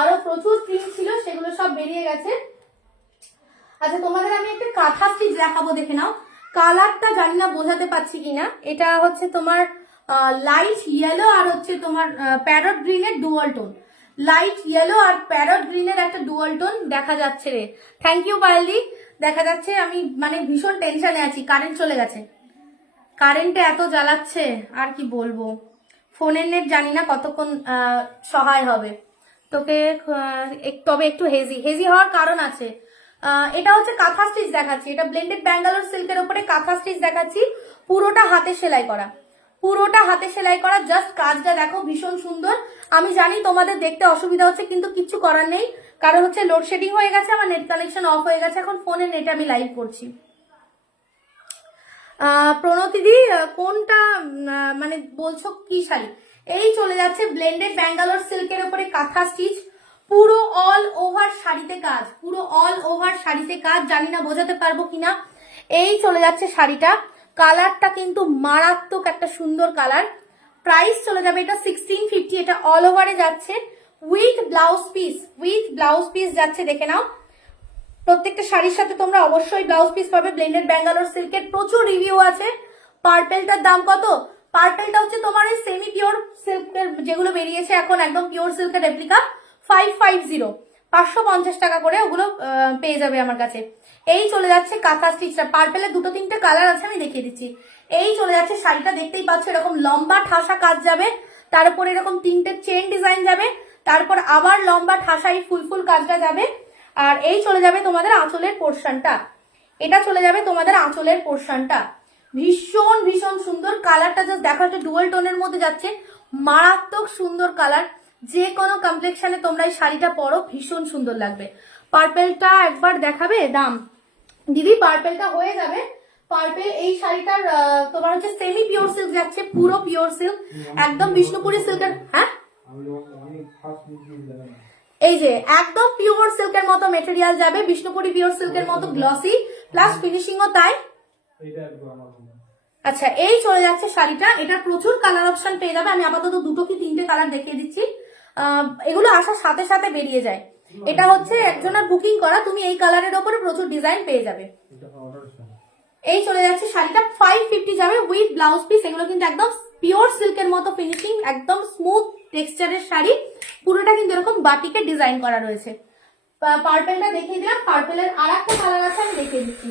আরো প্রচুর প্রিন্ট ছিল, সেগুলো সব বেরিয়ে গেছে। আচ্ছা, তোমাদের আমি একটা কাঁথা স্টিচ দেখাবো, দেখে নাও। কালারটা জানি না বোঝাতে পারছি কিনা। এটা হচ্ছে তোমার লাইট ইয়েলো আর হচ্ছে তোমার প্যারট গ্রিনের ডুয়াল টোন। লাইট ইয়েলো আর প্যারট গ্রিনের একটা ডুয়াল টোন দেখা যাচ্ছে রে। থ্যাংক ইউ পায়েলদি, দেখা যাচ্ছে। আমি মানে ভীষণ টেনশনে আছি, কারেন্ট চলে গেছে, কারেন্টে এত জ্বালাচ্ছে আর কি বলবো। ফোনের নেট জানি না কতক্ষণ সহায় হবে তোকে। তবে একটু হেজি হওয়ার কারণ আছে। এটা হচ্ছে কাঁথা স্টিচ দেখাচ্ছি, এটা ব্লেন্ডেড ব্যাঙ্গালোর সিল্কের উপরে কাঁথা স্টিচ দেখাচ্ছি, পুরোটা হাতে সেলাই করা, পুরোটা হাতে সেলাই করা। জাস্ট কাজটা দেখো, ভীষণ সুন্দর। আমি জানি তোমাদের দেখতে অসুবিধা হচ্ছে, কিন্তু কিচ্ছু করার নেই, কারণ হচ্ছে লোডশেডিং হয়ে গেছে, আমার নেট কানেকশন অফ হয়ে গেছে, এখন ফোনের নেটে আমি লাইভ করছি। প্রণতিদি কোনটা মানে বলছো কি শাড়ি? এই চলে যাচ্ছে ব্লেন্ডেড ব্যাঙ্গালোর সিল্কের উপরে কাঁথা স্টিচ, পুরো অল ওভার শাড়িতে কাজ, পুরো অল ওভার শাড়িতে কাজ, জানি না বোঝাতে পারবো কিনা। এই চলে যাচ্ছে শাড়িটা, কালারটা কিন্তু মারাত্মক একটা সুন্দর কালার। প্রাইস চলে যাবে এটা 1650, এটা অল ওভারে যাচ্ছে with blouse piece, with blouse piece যাচ্ছে, দেখে নাও। প্রত্যেকটা শাড়ির সাথে তোমরা অবশ্যই ব্লাউজ পিস পাবে। ব্লেন্ডেড ব্যাঙ্গালোর সিল্কের প্রচুর রিভিউ আছে। পার্পেলটার দাম কত? পার্পেলটা হচ্ছে তোমার এই সেমি পিওর সিল্কের যেগুলো বেরিয়েছে এখন, একদম পিওর সিল্কের রেপ্লিকা, 550, 550 টাকা করে ওগুলো পেয়ে যাবে আমার কাছে। এই চলে যাচ্ছে কাঁথা স্টিচটা, পার্পেলের দুটো তিনটে কালার আছে, আমি দেখিয়ে দিচ্ছি। এই চলে যাচ্ছে শাড়িটা, দেখতেই পাচ্ছ এরকম লম্বা ঠাসা কাজ যাবে, তারপর এরকম তিনটে চেন ডিজাইন যাবে, তারপর আবার লম্বা ঠাসা এই ফুল ফুল কাজটা যাবে। আর এই চলে যাবে তোমাদের আঁচলের পোর্শনটা, এটা চলে যাবে তোমাদের আঁচলের পোর্শনটা। ভীষণ ভীষণ সুন্দর কালারটা, জাস্ট দেখো, একটা ডুয়াল টোনের মধ্যে যাচ্ছে, মারাত্মক সুন্দর কালার। যে কোনো কমপ্লেক্সনে তোমরা এই শাড়িটা পরো, ভীষণ সুন্দর লাগবে। পার্পেলটা একবার দেখাবে দাম দিদি? পার্পেলটা হয়ে যাবে। পার্পেল এই শাড়িটার তোমার হচ্ছে সেমি পিওর সিল্ক যাচ্ছে, পুরো পিওর সিল্ক, একদম বিষ্ণুপুরি সিল্কের। হ্যাঁ, এই যে একদম পিওর সিল্কের মতো মেটেরিয়াল যাবে, বিষ্ণুপুরি পিওর সিল্কের মতো গ্লসি, প্লাস ফিনিশিংও তাই। আচ্ছা, এই চলে যাচ্ছে শাড়িটা, এটা প্রচুর কালার অপশন পেয়ে যাবে। আমি আপাতত দুটো কি তিনটে কালার দেখিয়ে দিচ্ছি, এগুলো আসার সাথে সাথে বেরিয়ে যায়। এটা হচ্ছে একজনের বুকিং করা, তুমি এই কালারের ওপরে প্রচুর ডিজাইন পেয়ে যাবে। এই চলে যাচ্ছে শাড়িটা, 550 যাবে উইথ ব্লাউজ পিস। এগুলো কিন্তু একদম পিওর সিল্কের মতো ফিনিশিং, একদম স্মুথ টেক্সচারের শাড়ি, পুরোটা কিন্তু এরকম বাটিকে ডিজাইন করা রয়েছে। পার্পেলটা দেখিয়ে দিলাম, পার্পেলের আর একটা কালার আছে, আমি দেখিয়ে দিচ্ছি।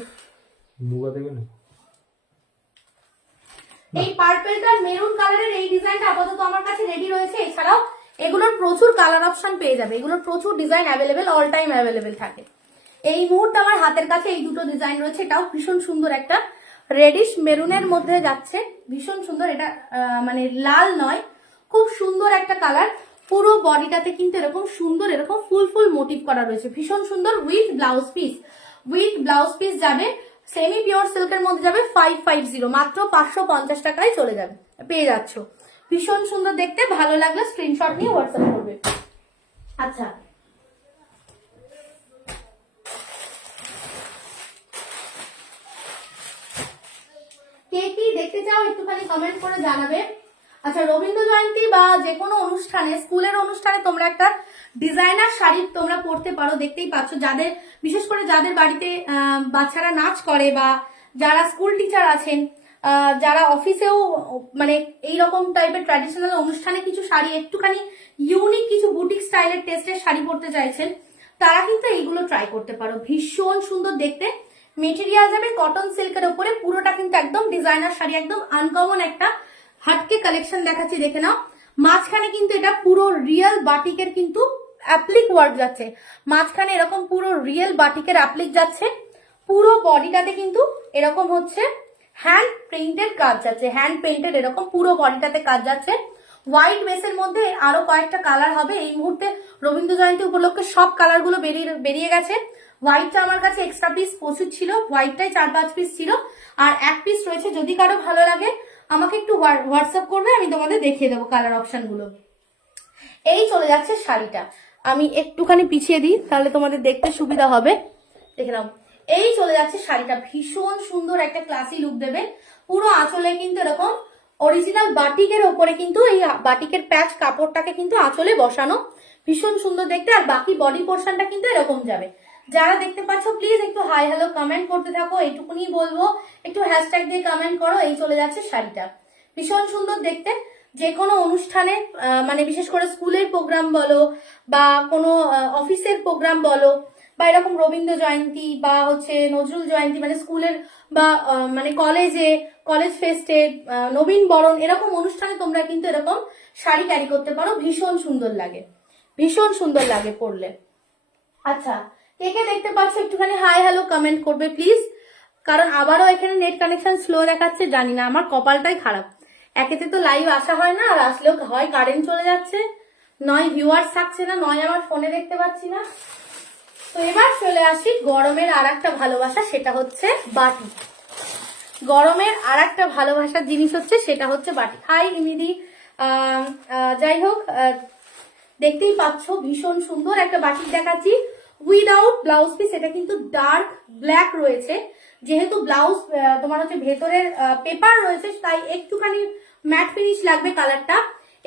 এই পার্পেলটার মেরুন কালারের এই ডিজাইনটা আপাতত আমার কাছে রেডি রয়েছে। এছাড়াও এগুলোর প্রচুর কালার অপশন পেয়ে যাবে, এগুলোর প্রচুর design available, all time available থাকে। এই মুহূর্তে আমার হাতের কাছে এই দুটো ডিজাইন রয়েছে, এটাও ভীষণ সুন্দর, একটা রেডিশ মেরুনের মধ্যে যাচ্ছে, ভীষণ সুন্দর। এটা মানে লাল নয়, খুব সুন্দর একটা কালার। পুরো বডিটাতে কিন্তু এরকম সুন্দর, এরকম ফুল ফুল মোটিভ করা রয়েছে, ভীষণ সুন্দর। With blouse piece, with blouse piece যাবে, সেমি পিওর সিল্কের মধ্যে যাবে 550, মাত্র 550 টাকায় চলে যাবে, পেয়ে যাচ্ছ। ভীষণ সুন্দর দেখতে, ভালো লাগলে স্ক্রিনশট নিয়ে হোয়াটসঅ্যাপ করবে। আচ্ছা, কে কি দেখতে চাও একটুখানি কমেন্ট করে জানাবে। আচ্ছা, রবীন্দ্র জয়ন্তী বা যে কোনো অনুষ্ঠানে, স্কুলের অনুষ্ঠানে তোমরা একটা ডিজাইনার শাড়ি তোমরা পরতে পারো। দেখতেই পাচ্ছ, যাদের বিশেষ করে যাদের বাড়িতে বাচ্চারা নাচ করে বা যারা স্কুল টিচার আছেন, যারা অফিসেও মানে এইরকম টাইপের ট্র্যাডিশনাল অনুষ্ঠানে কিছু শাড়ি একটুখানি ইউনিক কিছু বুটিক স্টাইলের টেস্টের শাড়ি পরতে চাইছেন, তারা কিন্তু এইগুলো ট্রাই করতে পারো। ভীষণ সুন্দর দেখতে, মেটেরিয়াল যাবে কটন সিল্কের উপরে, পুরোটা কিন্তু একদম ডিজাইনার শাড়ি, একদম আনকমন একটা হাটকে কালেকশন দেখাচ্ছি, দেখে নাও। মাঝখানে কিন্তু এটা পুরো রিয়েল বাটিকের কিন্তু অ্যাপ্লিক ওয়ার্ক যাচ্ছে, মাঝখানে এরকম পুরো রিয়েল বাটিকের অ্যাপ্লিক যাচ্ছে, পুরো বডিটাতে কিন্তু এরকম হচ্ছে হ্যান্ড প্রিন্টেড কাজ যাচ্ছে, হ্যান্ড পেইন্টেড এরকম পুরো বডিটাতে কাজ যাচ্ছে। হোয়াইট বেসের মধ্যে আরো কয়েকটা কালার হবে। এই মুহূর্তে রবীন্দ্র জয়ন্তী উপলক্ষে সব কালার গুলো বেরিয়ে গেছে। হোয়াইটটা আমার কাছে এক্সট্রা পিস প্রচুর ছিল, হোয়াইটটাই 4-5 পিস ছিল, আর 1 পিস রয়েছে। যদি কারো ভালো লাগে আমাকে একটু হোয়াটসঅ্যাপ করবে, আমি তোমাদের দেখিয়ে দেবো কালার অপশন গুলো। এই চলে যাচ্ছে শাড়িটা, আমি একটুখানি পিছিয়ে দিই তাহলে তোমাদের দেখতে সুবিধা হবে, দেখে নাও। এই চলে যাচ্ছে শাড়িটা, ভীষণ সুন্দর একটা ক্লাসি লুক দেবে। পুরো আঁচলে কিন্তু এরকম অরিজিনাল বাটিকের ওপরে কিন্তু এই বাটিকের প্যাচ কাপড়টাকে কিন্তু আঁচলে বসানো, ভীষণ সুন্দর দেখতে। আর বাকি বডি পোর্শনটা কিন্তু এরকম যাবে। যারা দেখতে পাচ্ছ প্লিজ একটু হাই হ্যালো কমেন্ট করতে থাকো, এইটুকুনি বলবো, একটু হ্যাশট্যাগ দিয়ে কমেন্ট করো। এই চলে যাচ্ছে শাড়িটা, ভীষণ সুন্দর দেখতে। যে কোনো অনুষ্ঠানে মানে বিশেষ করে স্কুলের প্রোগ্রাম বলো বা কোনো অফিসের প্রোগ্রাম বলো বা এরকম রবীন্দ্র জয়ন্তী বা হচ্ছে নজরুল জয়ন্তী, মানে স্কুলের বা মানে কলেজ ফেস্টে নবীন বরণ, এরকম অনুষ্ঠানে তোমরা কিন্তু এরকম শাড়ি ক্যারি করতে পারো, ভীষণ সুন্দর লাগে, ভীষণ সুন্দর লাগে পরলে। আচ্ছা, কে কে দেখতে পাচ্ছ একটুখানি হাই হ্যালো কমেন্ট করবে প্লিজ, কারণ আবারও এখানে নেট কানেকশন স্লো দেখাচ্ছে, জানি না, আমার কপালটাই খারাপ। একেতে তো লাইভ আসা হয় না, আর আসলেও হয় কারেন্ট চলে যাচ্ছে, নয় ভিউয়ার্স থাকছে না, নয় আমার ফোনে দেখতে পাচ্ছি না। তো এবার চলে আসি গরমের আর একটা ভালোবাসা, সেটা হচ্ছে বাটি। গরমের আর একটা ভালোবাসার জিনিস হচ্ছে সেটা হচ্ছে বাটি। হাই ইমিদি, যাই হোক, দেখতেই পাচ্ছ ভীষণ সুন্দর একটা বাটিক দেখাচ্ছি উইদাউট ব্লাউজ পিস। এটা কিন্তু ডার্ক ব্ল্যাক রয়েছে, যেহেতু ব্লাউজ তোমার হচ্ছে ভেতরের পেপার রয়েছে, তাই একটুখানি ম্যাট ফিনিশ লাগবে কালারটা।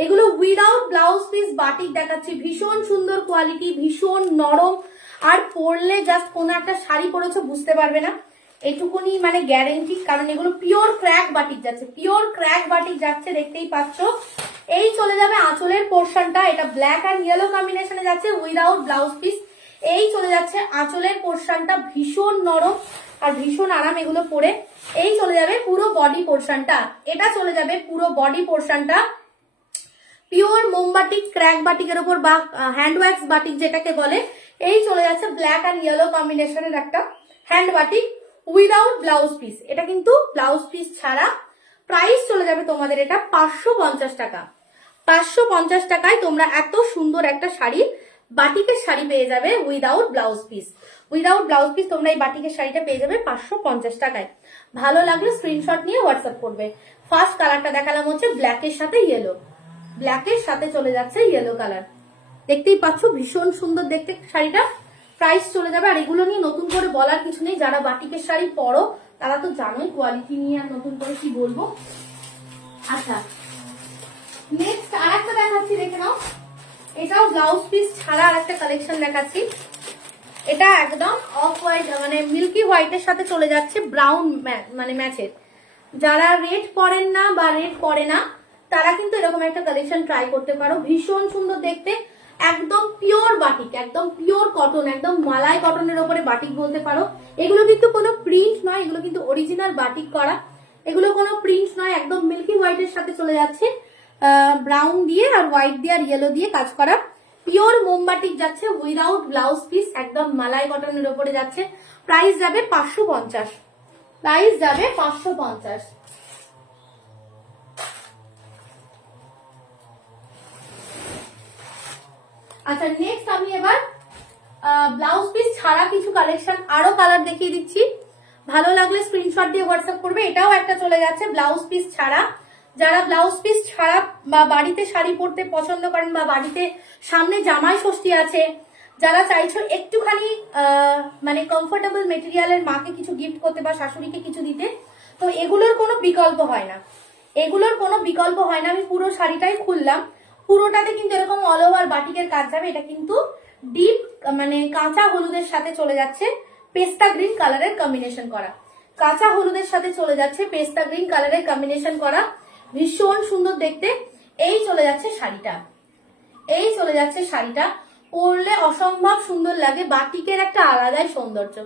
এগুলো উইদাউট ব্লাউজ পিস বাটিক দেখাচ্ছি, ভীষণ সুন্দর কোয়ালিটি, ভীষণ নরম, আর পরলে জাস্ট কোনো একটা শাড়ি পরেছো বুঝতে পারবে না, এটুকুনি মানে গ্যারেন্টি, কারণ এগুলো পিওর ক্র্যাক বাটিক যাচ্ছে, পিওর ক্র্যাক বাটিক যাচ্ছে, দেখতেই পাচ্ছ। এই চলে যাবে আঁচলের পোর্শনটা, এটা ব্ল্যাক অ্যান্ড ইয়েলো কম্বিনেশনে যাচ্ছে উইদাউট ব্লাউজ পিস। এই চলে যাচ্ছে আঁচলের পোর্শনটা, ভীষণ নরম আর ভীষণ আরাম এগুলো পরে। এই চলে যাবে পুরো বডি পোর্শনটা, এটা চলে যাবে পুরো বডি পোর্শনটা পিওর মোমবাটিক ক্র্যাক বাটিকের উপর বা হ্যান্ড ওয়াক্স বাটিক যেটাকে বলে। এই চলে যাচ্ছে ব্ল্যাক অ্যান্ড ইয়েলো কম্বিনেশনের একটা hand batik without blouse piece. এটা কিন্তু ব্লাউজ পিস ছাড়া। প্রাইস চলে যাবে তোমাদের এটা 550 টাকা। 550 টাকায় তোমরা এত সুন্দর একটা শাড়ি, বাটিকের শাড়ি পেয়ে যাবে without blouse piece. Without blouse piece তোমরা এই বাটিকের শাড়িটা পেয়ে যাবে 550 টাকায়। ভালো লাগলে স্ক্রিনশট নিয়ে হোয়াটসঅ্যাপ করবে। ফার্স্ট কালারটা দেখালাম হচ্ছে ব্ল্যাকের সাথে ইয়েলো, ব্ল্যাকের সাথে চলে যাচ্ছে ইয়েলো কালার, দেখতেই পাচ্ছ ভীষণ সুন্দর দেখতে শাড়িটা। প্রাইস চলে যাবে, আর এগুলো নিয়ে নতুন করে বলার কিছু নেই, যারা বাটিকের শাড়ি পরো তারা তো জানোই কোয়ালিটি নিয়ে আর নতুন করে কি বলবো। আচ্ছা, নেক্সট আর একটা দেখাচ্ছি, দেখে নাও। এটাও ব্লাউজ পিস ছাড়া আর একটা কালেকশন দেখাচ্ছি। এটা একদম অফ হোয়াইট মানে মিল্কি হোয়াইটের সাথে চলে যাচ্ছে ব্রাউন মানে ম্যাচের। যারা রেড পরেন না বা রেড পরে না তারা কিন্তু এরকম একটা কালেকশন ট্রাই করতে পারো, ভীষণ সুন্দর দেখতে, একদম পিওর বাটিক, একদম পিওর কটন, একদম মালাই কটনের ওপরে বাটিক বলতে পারো। এগুলো কিন্তু কোনো প্রিন্ট নয়, এগুলো কিন্তু অরিজিনাল বাটিক করা, এগুলো কোনো প্রিন্ট নয়। একদম মিল্কি হোয়াইটের সাথে চলে যাচ্ছে ব্রাউন দিয়ে আর হোয়াইট দিয়ে আর ইয়েলো দিয়ে কাজ করা, পিওর মোমবাটিক যাচ্ছে উইদাউট ব্লাউজ পিস, একদম মালাই কটনের ওপরে যাচ্ছে। প্রাইস যাবে 550, প্রাইস যাবে 550। আচ্ছা, নেক্সট আমি এবার ব্লাউজ পিস ছাড়া কিছু কালেকশন আরো কালার দেখিয়ে দিচ্ছি, ভালো লাগলে স্ক্রিনশট দিয়ে হোয়াটসঅ্যাপ করবে। এটাও একটা চলে যাচ্ছে ব্লাউজ পিস ছাড়া। যারা ব্লাউজ পিস ছাড়া বা বাড়িতে শাড়ি পরতে পছন্দ করেন বা বাড়িতে সামনে জামাই ষষ্ঠী আছে, যারা চাইছো একটুখানি মানে কমফোর্টেবল মেটেরিয়ালের মাকে কিছু গিফট করতে বা শাশুড়িকে কিছু দিতে, তো এগুলোর কোনো বিকল্প হয় না, এগুলোর কোনো বিকল্প হয় না। আমি পুরো শাড়িটাই খুললাম, পুরোটাতে কিন্তু এরকম অল ওভার বাটিকের কাজ যাবে। এটা কিন্তু ডিপ মানে কাঁচা হলুদের সাথে চলে যাচ্ছে পেস্তা গ্রিন কালারের কম্বিনেশন করা, কাঁচা হলুদের সাথে চলে যাচ্ছে পেস্তা গ্রিন কালারের কম্বিনেশন করা, ভীষণ সুন্দর দেখতে। এই চলে যাচ্ছে শাড়িটা, এই চলে যাচ্ছে শাড়িটা, পরলে অসম্ভব সুন্দর লাগে, বাটিকের একটা আলাদাই সৌন্দর্য।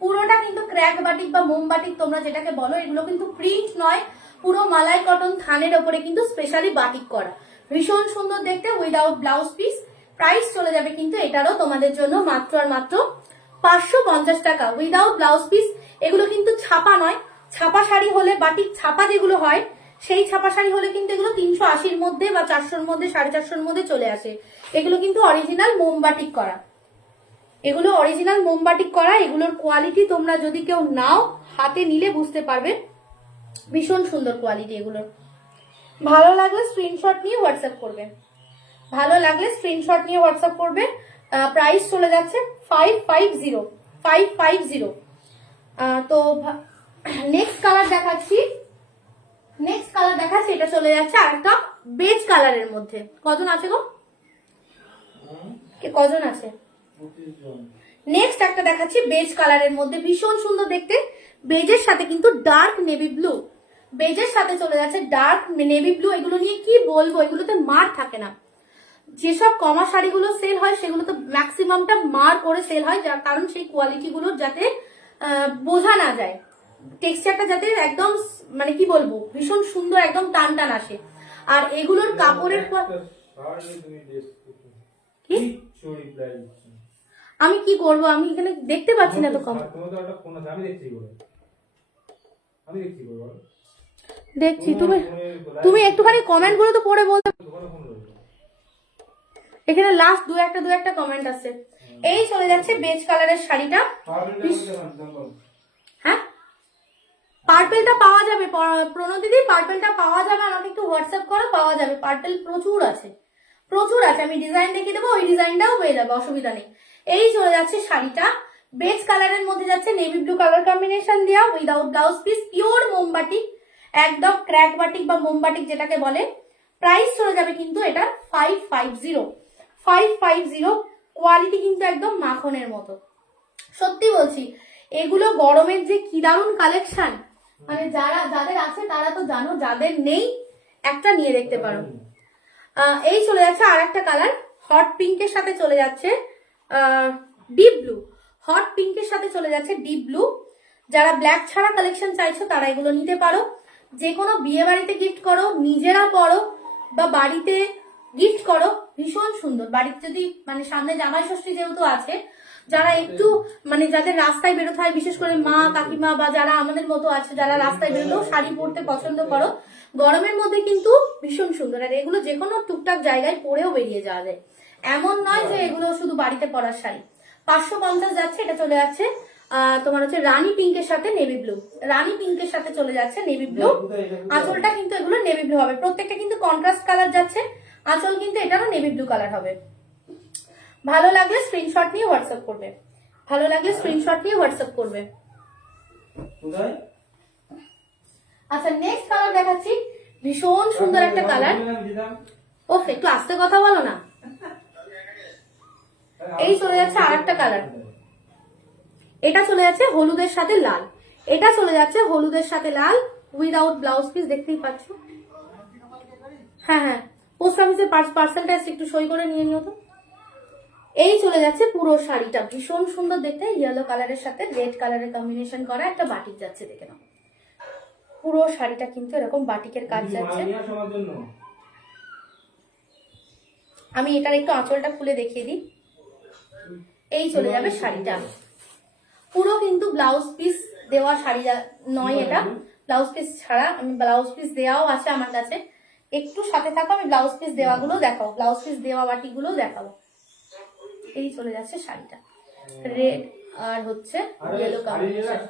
পুরোটা কিন্তু ক্র্যাক বাটিক বা মোম বাটিক তোমরা যেটাকে বলো, এগুলো কিন্তু প্রিন্ট নয়, পুরো মালাই কটন থানের ওপরে কিন্তু স্পেশালি বাটিক করা, ভীষণ সুন্দর দেখতে উইদাউট ব্লাউজ পিস। প্রাইস চলে যাবে কিন্তু এটারও তোমাদের জন্য মাত্র আর মাত্র 550 টাকা উইদাউট ব্লাউজ পিস। এগুলো কিন্তু ছাপা নয়, ছাপা শাড়ি হলে বাটিক ছাপা যেগুলো হয় সেই ছাপা শাড়ি হলে কিন্তু এগুলো 380-র মধ্যে বা 400-র মধ্যে 450-র মধ্যে চলে আসে। এগুলো কিন্তু অরিজিনাল মোমবাটিক করা, এগুলো অরিজিনাল মোমবাটিক করা। এগুলোর কোয়ালিটি তোমরা যদি কেউ নাও হাতে নিলে বুঝতে পারবে, ভীষণ সুন্দর কোয়ালিটি এগুলোর। ভালো লাগলে স্ক্রিনশট নিয়ে হোয়াটসঅ্যাপ করবে, ভালো লাগলে স্ক্রিনশট নিয়ে হোয়াটসঅ্যাপ করবে। প্রাইস চলে যাচ্ছে 550। তো নেক্সট কালার দেখাচ্ছি, নেক্সট কালার দেখাচ্ছি, এটা চলে যাচ্ছে আরেকটা বেজ কালারের মধ্যে। কজন আছে গো, কজন আছে? নেক্সট একটা দেখাচ্ছি বেজ কালারের মধ্যে, ভীষণ সুন্দর দেখতে, বেজের সাথে কিন্তু ডার্ক নেভি ব্লু, বেজের সাথে চলে যাচ্ছে ডার্ক নেভি ব্লু। এগুলো নিয়ে কি বলবো, এগুলোতে মার থাকে না। যেসব কমা শাড়িগুলো সেল হয় সেগুলো তো ম্যাক্সিমামটা মার করে সেল হয়, যার কারণ সেই কোয়ালিটি গুলোর যাতে বোঝা না যায়, টেক্সচারটা যাতে একদম মানে কি বলবো ভীষণ সুন্দর একদম টান টান আসে। আর এগুলোর কাপড়ের কি আমি কি করব, আমি এখানে দেখতে পাচ্ছি না তো কম, দেখছি। তুমি তুমি একটুখানি কমেন্ট গুলো তো পড়ে বলতে, এখানে লাস্ট দু একটা কমেন্ট আছে। এই চলে যাচ্ছে বেজ কালারের শাড়িটা। হ্যাঁ, পার্পেলটা পাওয়া যাবে প্রণতিদি, পার্পেলটা পাওয়া যাবে, আমাকে একটু হোয়াটসঅ্যাপ করো, পাওয়া যাবে। পার্পেল প্রচুর আছে, প্রচুর আছে, আমি ডিজাইন দেখিয়ে দেবো, ওই ডিজাইনটাও হয়ে যাবে, অসুবিধা নেই। এই চলে যাচ্ছে শাড়িটা, বেজ কালারের মধ্যে যাচ্ছে নেভি ব্লু কালার কম্বিনেশন দেওয়া উইদাউট ব্লাউজ পিস, পিওর মোমবাটিক, একদম ক্র্যাক বাটিক বা মোমবাটিক যেটাকে বলে। প্রাইস চলে যাবে কিন্তু এটা 550। কোয়ালিটি কিন্তু একদম মাখনের মতো, সত্যি বলছি। এগুলো গরমের যে কি দারুণ কালেকশন, মানে যাদের আছে তারা তো জানো, যাদের নেই একটা নিয়ে দেখতে পারো। এই চলে যাচ্ছে আর একটা কালার, হট পিঙ্কের সাথে চলে যাচ্ছে ডিপ ব্লু, হট পিঙ্কের সাথে চলে যাচ্ছে ডিপ ব্লু। যারা ব্ল্যাক ছাড়া কালেকশন চাইছো তারা এগুলো নিতে পারো, যে কোনো বিয়ে বাড়িতে গিফট করো, নিজেরা পরো বা বাড়িতে গিফট করো, ভীষণ সুন্দর। বাড়িতে যদি মানে সামনে জামাই ষষ্ঠী যেহেতু আছে, যারা একটু মানে যাদের রাস্তায় বেরোতে হয়, বিশেষ করে মা কাকিমা বা যারা আমাদের মতো আছে যারা রাস্তায় বেরোলেও শাড়ি পরতে পছন্দ করো, গরমের মধ্যে কিন্তু ভীষণ সুন্দর। আর এগুলো যে কোনো টুকটাক জায়গায় পরেও বেরিয়ে যাওয়া যায়, এমন নয় যে এগুলো শুধু বাড়িতে পরার শাড়ি। 550 যাচ্ছে। এটা চলে যাচ্ছে তোমার হচ্ছে রানী পিঙ্কের সাথে নেভি ব্লু, রানী পিঙ্কের সাথে চলে যাচ্ছে নেভি ব্লু। আঁচলটা কিন্তু এগুলো নেভি ব্লু হবে, প্রত্যেকটা কিন্তু কন্ট্রাস্ট কালার যাচ্ছে, আঁচল কিন্তু এটারও নেভি ব্লু কালার হবে। ভালো লাগলে স্ক্রিনশট নিয়ে হোয়াটসঅ্যাপ করবে, ভালো লাগলে স্ক্রিনশট নিয়ে হোয়াটসঅ্যাপ করবে। আচ্ছা নেক্সট কালার দেখাচ্ছি, ভীষণ সুন্দর একটা কালার। ওফ, একটু আস্তে কথা বলো না। এই চলে যাচ্ছে আর একটা কালার, এটা চলে যাচ্ছে হলুদের সাথে লাল, এটা চলে যাচ্ছে হলুদের সাথে লাল উইদাউট ব্লাউজ পিস, দেখতেই পাচ্ছ। হ্যাঁ হ্যাঁ, পোস্ট অফিসের পার্সেলটা একটু সই করে নিয়ে নিও তো। এই চলে যাচ্ছে পুরো শাড়িটা, ভীষণ সুন্দর দেখতে, ইয়েলো কালারের সাথে রেড কালারের কম্বিনেশন করা একটা বাটিক যাচ্ছে, দেখে নাও। পুরো শাড়িটা কিন্তু এরকম বাটিকের কাজ যাচ্ছে। আমি এটার একটু আঁচলটা খুলে দেখিয়ে দিই। এই চলে যাবে শাড়িটা, পুরো কিন্তু ব্লাউজ পিস দেওয়া শাড়ি নয়, এটা ব্লাউজ পিস ছাড়া। আমি ব্লাউজ পিস দেওয়াও আছে আমার কাছে, একটু সাথে থাকো, আমি ব্লাউজ পিস দেওয়াগুলো দেখাবো, ব্লাউজ পিস দেওয়া বাটিগুলো দেখাবো। এই চলে যাচ্ছে শাড়িটা, রেড আর হচ্ছে ইয়েলো কম্বিনেশন,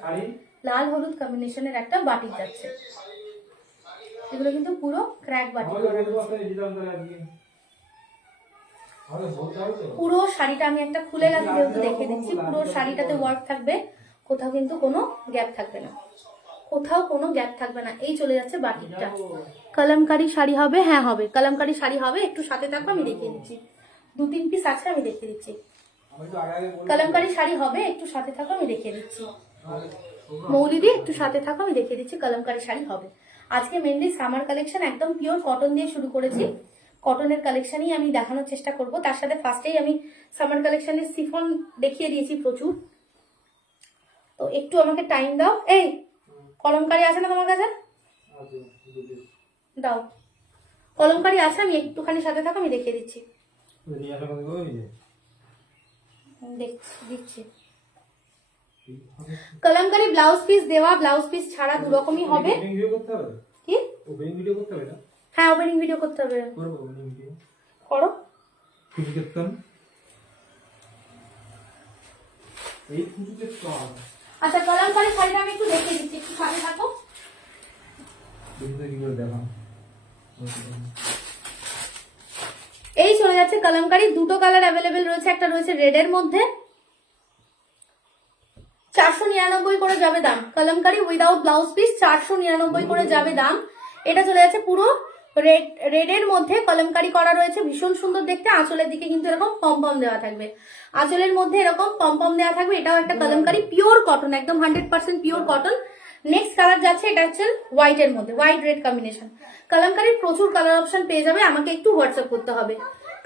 লাল হলুদ কম্বিনেশনের একটা বাটিক যাচ্ছে। এগুলো কিন্তু পুরো ক্র্যাক বাটিক। পুরো শাড়িটা আমি একটা খুলে গেছি যেহেতু দেখে দিচ্ছি, পুরো শাড়িটাতে ওয়ার্ক থাকবে, কোথাও কিন্তু কোনো গ্যাপ থাকবে না। কোথাও কোনো গ্যাপ থাকবে না। এই চলে যাচ্ছে বাটিকটা। কলমকারি শাড়ি হবে, হ্যাঁ হবে, কলমকারি শাড়ি হবে। একটু সাথে থাকো, আমি দেখিয়ে দিচ্ছি। 2-3 পিস আছে, আমি দেখিয়ে দিচ্ছি। কলমকারি শাড়ি হবে, একটু সাথে থাকো, আমি দেখিয়ে দিচ্ছি। মৌলিদি একটু সাথে থাকো, আমি দেখিয়ে দিচ্ছি। কলমকারি শাড়ি হবে। আজকে মেনলি সামার কালেকশন একদম পিওর কটন দিয়ে শুরু করেছি। কটনের কালেকশনই আমি দেখানোর চেষ্টা করব। তার সাথে ফার্স্টেই আমি সামার কালেকশনের সিফন দেখিয়ে দিয়েছি প্রচুর। তো একটু আমাকে টাইম দাও। এই কলমকারি আছে না তোমার কাছে? দাও, কলমকারি আছে, আমি একটুখানি সাথে থাকো, আমি দেখিয়ে দিচ্ছি। দিচ্ছি। কলমকারি ব্লাউজ পিস দেওয়া, ব্লাউজ পিস ছাড়া দু রকমই হবে। কি হ্যাঁ, ওপেনিং ভিডিও করতে হবে। করো। আচ্ছা, কলমকারি শাড়িটা আমি একটু দেখিয়ে দিচ্ছি, একটু সাথে থাকো। এই চলে যাচ্ছে কলমকারি। দুটো কালার অ্যাভেলেবেল রয়েছে, একটা রয়েছে রেড এর মধ্যে। 499 করে যাবে দাম। কলমকারি উইদাউট ব্লাউজ পিস 499 করে যাবে দাম। এটা চলে যাচ্ছে পুরো রেড এর মধ্যে কলমকারি করা রয়েছে, ভীষণ সুন্দর দেখতে। আঁচলের দিকে কিন্তু এরকম পম দেওয়া থাকবে, আঁচলের মধ্যে এরকম পম দেওয়া থাকবে। এটাও একটা কলমকারি, পিওর কটন, একদম 100% পিওর কটন। নেক্সট কালার যাচ্ছে, এটা হচ্ছে হোয়াইট এর মধ্যে, হোয়াইট রেড কম্বিনেশন। কলমকারির প্রচুর কালার অপশন পেয়ে যাবে, আমাকে একটু হোয়াটসঅ্যাপ করতে হবে।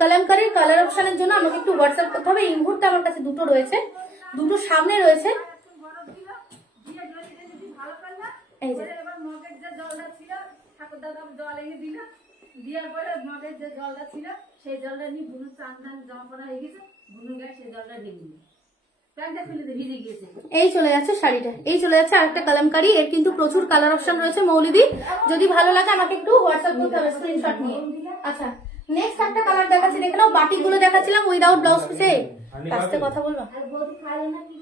কলমকারির কালার অপশনের জন্য আমাকে একটু হোয়াটসঅ্যাপ করতে হবে। এই মুহূর্তে আমার কাছে দুটো রয়েছে, দুটো সামনে রয়েছে। এই যে দিয়ার পরে মগের যে জলটা ছিল সেই জলটা নিয়ে বুনু চান জমা করা হয়ে গেছে, বুনু গায়ে সেই জলটা ঢেকে নিয়ে প্যান্টটা খুলে ভিজে গিয়েছে। এই চলে যাচ্ছে শাড়িটা। এই চলে যাচ্ছে আরেকটা কলমকারি। এর কিন্তু প্রচুর কালার অপশন রয়েছে মৌলিদি, যদি ভালো লাগে আমাকে একটু হোয়াটসঅ্যাপ করতে হবে স্ক্রিনশট নিয়ে। আচ্ছা, নেক্সট একটা কালার দেখাচ্ছি, দেখে নাও। বাটিক গুলো দেখাচ্ছিলাম উইদাউট ব্লাউজ পিসে। আস্তে কথা বলবা, আর বৌদি খাইলো না কি?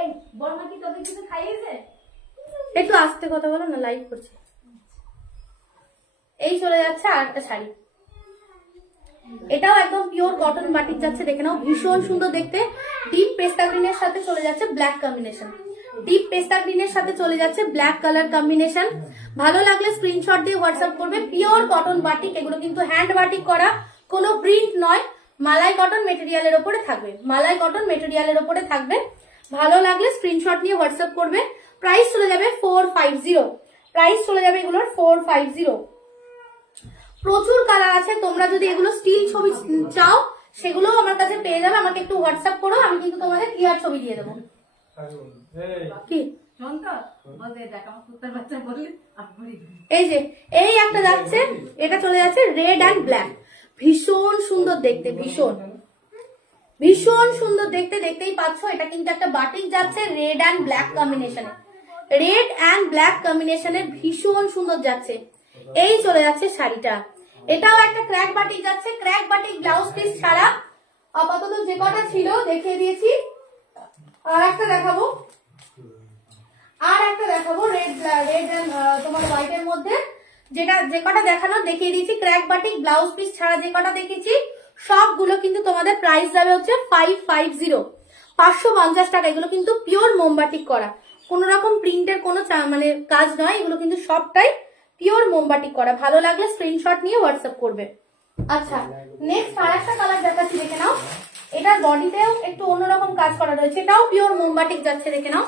এই বর্মা কি তোদের কিছু খাইয়েছে? একটু আস্তে কথা বলো না, লাইভ করছি। এই চলে যাচ্ছে আরেকটা শাড়ি, এটাও একদম পিওর কটন বাটিক যাচ্ছে, দেখে নাও। ভীষণ সুন্দর দেখতে। ডিপ পেস্তা গ্রিনের সাথে চলে যাচ্ছে ব্ল্যাক কম্বিনেশন, ডিপ পেস্তা গ্রিনের সাথে চলে যাচ্ছে ব্ল্যাক কালার কম্বিনেশন। ভালো লাগলে স্ক্রিনশট দিয়ে হোয়াটসঅ্যাপ করবে। পিওর কটন বাটিক, এগুলো কিন্তু হ্যান্ড বাটিক করা, কোনো প্রিন্ট নয়। মালাই কটন মেটেরিয়ালের ওপরে থাকবে, মালাই কটন মেটেরিয়ালের ওপরে থাকবে। ভালো লাগলে স্ক্রিনশট নিয়ে হোয়াটসঅ্যাপ করবে। প্রাইস চলে যাবে 450, প্রাইস চলে যাবে এগুলোর 450। প্রচুর কালার আছে, তোমরা যদি এগুলো স্টিল ছবি চাও সেগুলো আমার কাছে পেয়ে যাবে। আমাকে একটু হোয়াটসঅ্যাপ করো, আমি কিন্তু তোমাদের ক্লিয়ার ছবি দিয়ে দেবো। কি শোন তো, বলতে দেখ আমার কুত্তার বাচ্চা বললি আপনি। এই যে এই একটা যাচ্ছে, এটা চলে যাচ্ছে রেড অ্যান্ড ব্ল্যাক। ভীষণ সুন্দর দেখতে, ভীষণ সুন্দর দেখতে। দেখতেই পাচ্ছ, এটা কিন্তু একটা বাটিক যাচ্ছে রেড অ্যান্ড ব্ল্যাক কম্বিনেশনে, রেড অ্যান্ড ব্ল্যাক কম্বিনেশনে ভীষণ সুন্দর যাচ্ছে। এই চলে যাচ্ছে শাড়িটা, এটাও একটা ক্র্যাক বাটিক যাচ্ছে, ক্র্যাক বাটিক ব্লাউজ পিস ছাড়া। আপাতত যে কটা ছিল দেখিয়ে দিয়েছি, আর একটা দেখাবো, রেড তোমার হোয়াইট এর মধ্যে। যেটা যে কটা দেখানো দেখিয়ে দিয়েছি, ক্র্যাক বাটিক ব্লাউজ পিস ছাড়া যে কটা দেখেছি সবগুলো কিন্তু তোমাদের প্রাইস যাবে হচ্ছে 550, 550 টাকা। এগুলো কিন্তু পিওর মোমবাটিক করা, কোনো রকম প্রিন্টের কোনো মানে কাজ নয়, এগুলো কিন্তু সবটাই পিওর মোমবাটিক করা। ভালো লাগলে স্ক্রিনশট নিয়ে হোয়াটসঅ্যাপ করবে। আচ্ছা, নেক্সট আরেকটা কালার দেখাচ্ছি, দেখে নাও। এটার বডিতেও একটু অন্যরকম কাজ করা রয়েছে, এটাও পিওর মোমবাটিক যাচ্ছে, দেখে নাও।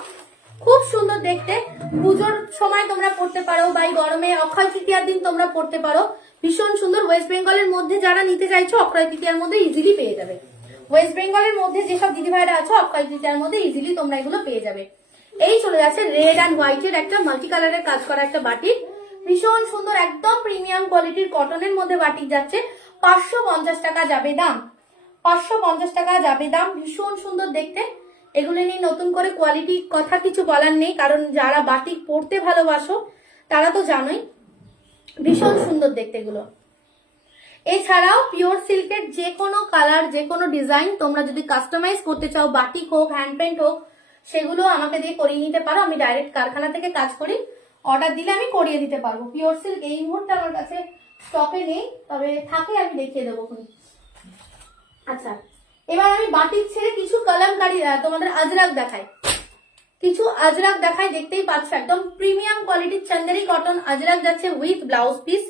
খুব সুন্দর দেখতে, পুজোর সময় তোমরা পড়তে পারো, বা গরমে অক্ষয় তৃতীয়ার দিন তোমরা পড়তে পারো। ভীষণ সুন্দর। ওয়েস্ট বেঙ্গলের মধ্যে যারা নিতে চাইছো অক্ষয় তৃতীয়ার মধ্যে ইজিলি পেয়ে যাবে। ওয়েস্ট বেঙ্গলের মধ্যে যেসব দিদি ভাইরা আছো অক্ষয় তৃতীয়ার মধ্যে ইজিলি তোমরা এগুলো পেয়ে যাবে। এই চলে যাচ্ছে রেড অ্যান্ড হোয়াইটের একটা মাল্টি কালারের কাজ করা একটা বাটিক, ভীষণ সুন্দর, একদম প্রিমিয়াম কোয়ালিটির কটনের মধ্যে বাটিক যাচ্ছে। 550 টাকা যাবে দাম, 550 টাকা যাবে দাম। ভীষণ সুন্দর দেখতে। এগুলো নিয়ে নতুন করে কোয়ালিটি কথা কিছু বলার নেই, কারণ যারা বাটিক পরতে ভালোবাসো তারা তো জানোই। ভীষণ সুন্দর দেখতে এগুলো। এছাড়াও পিওর সিল্কের যে কোনো কালার, যে কোনো ডিজাইন তোমরা যদি কাস্টমাইজ করতে চাও, বাটিক হোক হ্যান্ড পেন্ট হোক, সেগুলো আমাকে দিয়ে করিয়ে নিতে পারো। আমি ডাইরেক্ট কারখানা থেকে কাজ করি, অর্ডার দিলে আমি করিয়ে দিতে পারবো। পিওর সিল্ক এই মুহূর্তে আমার কাছে স্টকে নেই, তবে থাকে আমি দেখিয়ে দেবো। আচ্ছা, এবার আমি বাটিক ছেড়ে কিছু কলমকারি তোমাদের আজরাক দেখাই। কিছু আজরাক দেখাই, দেখতেই পাচ্ছ একদম প্রিমিয়াম কোয়ালিটির চান্দেরি কটন আজরাক যাচ্ছে with blouse piece.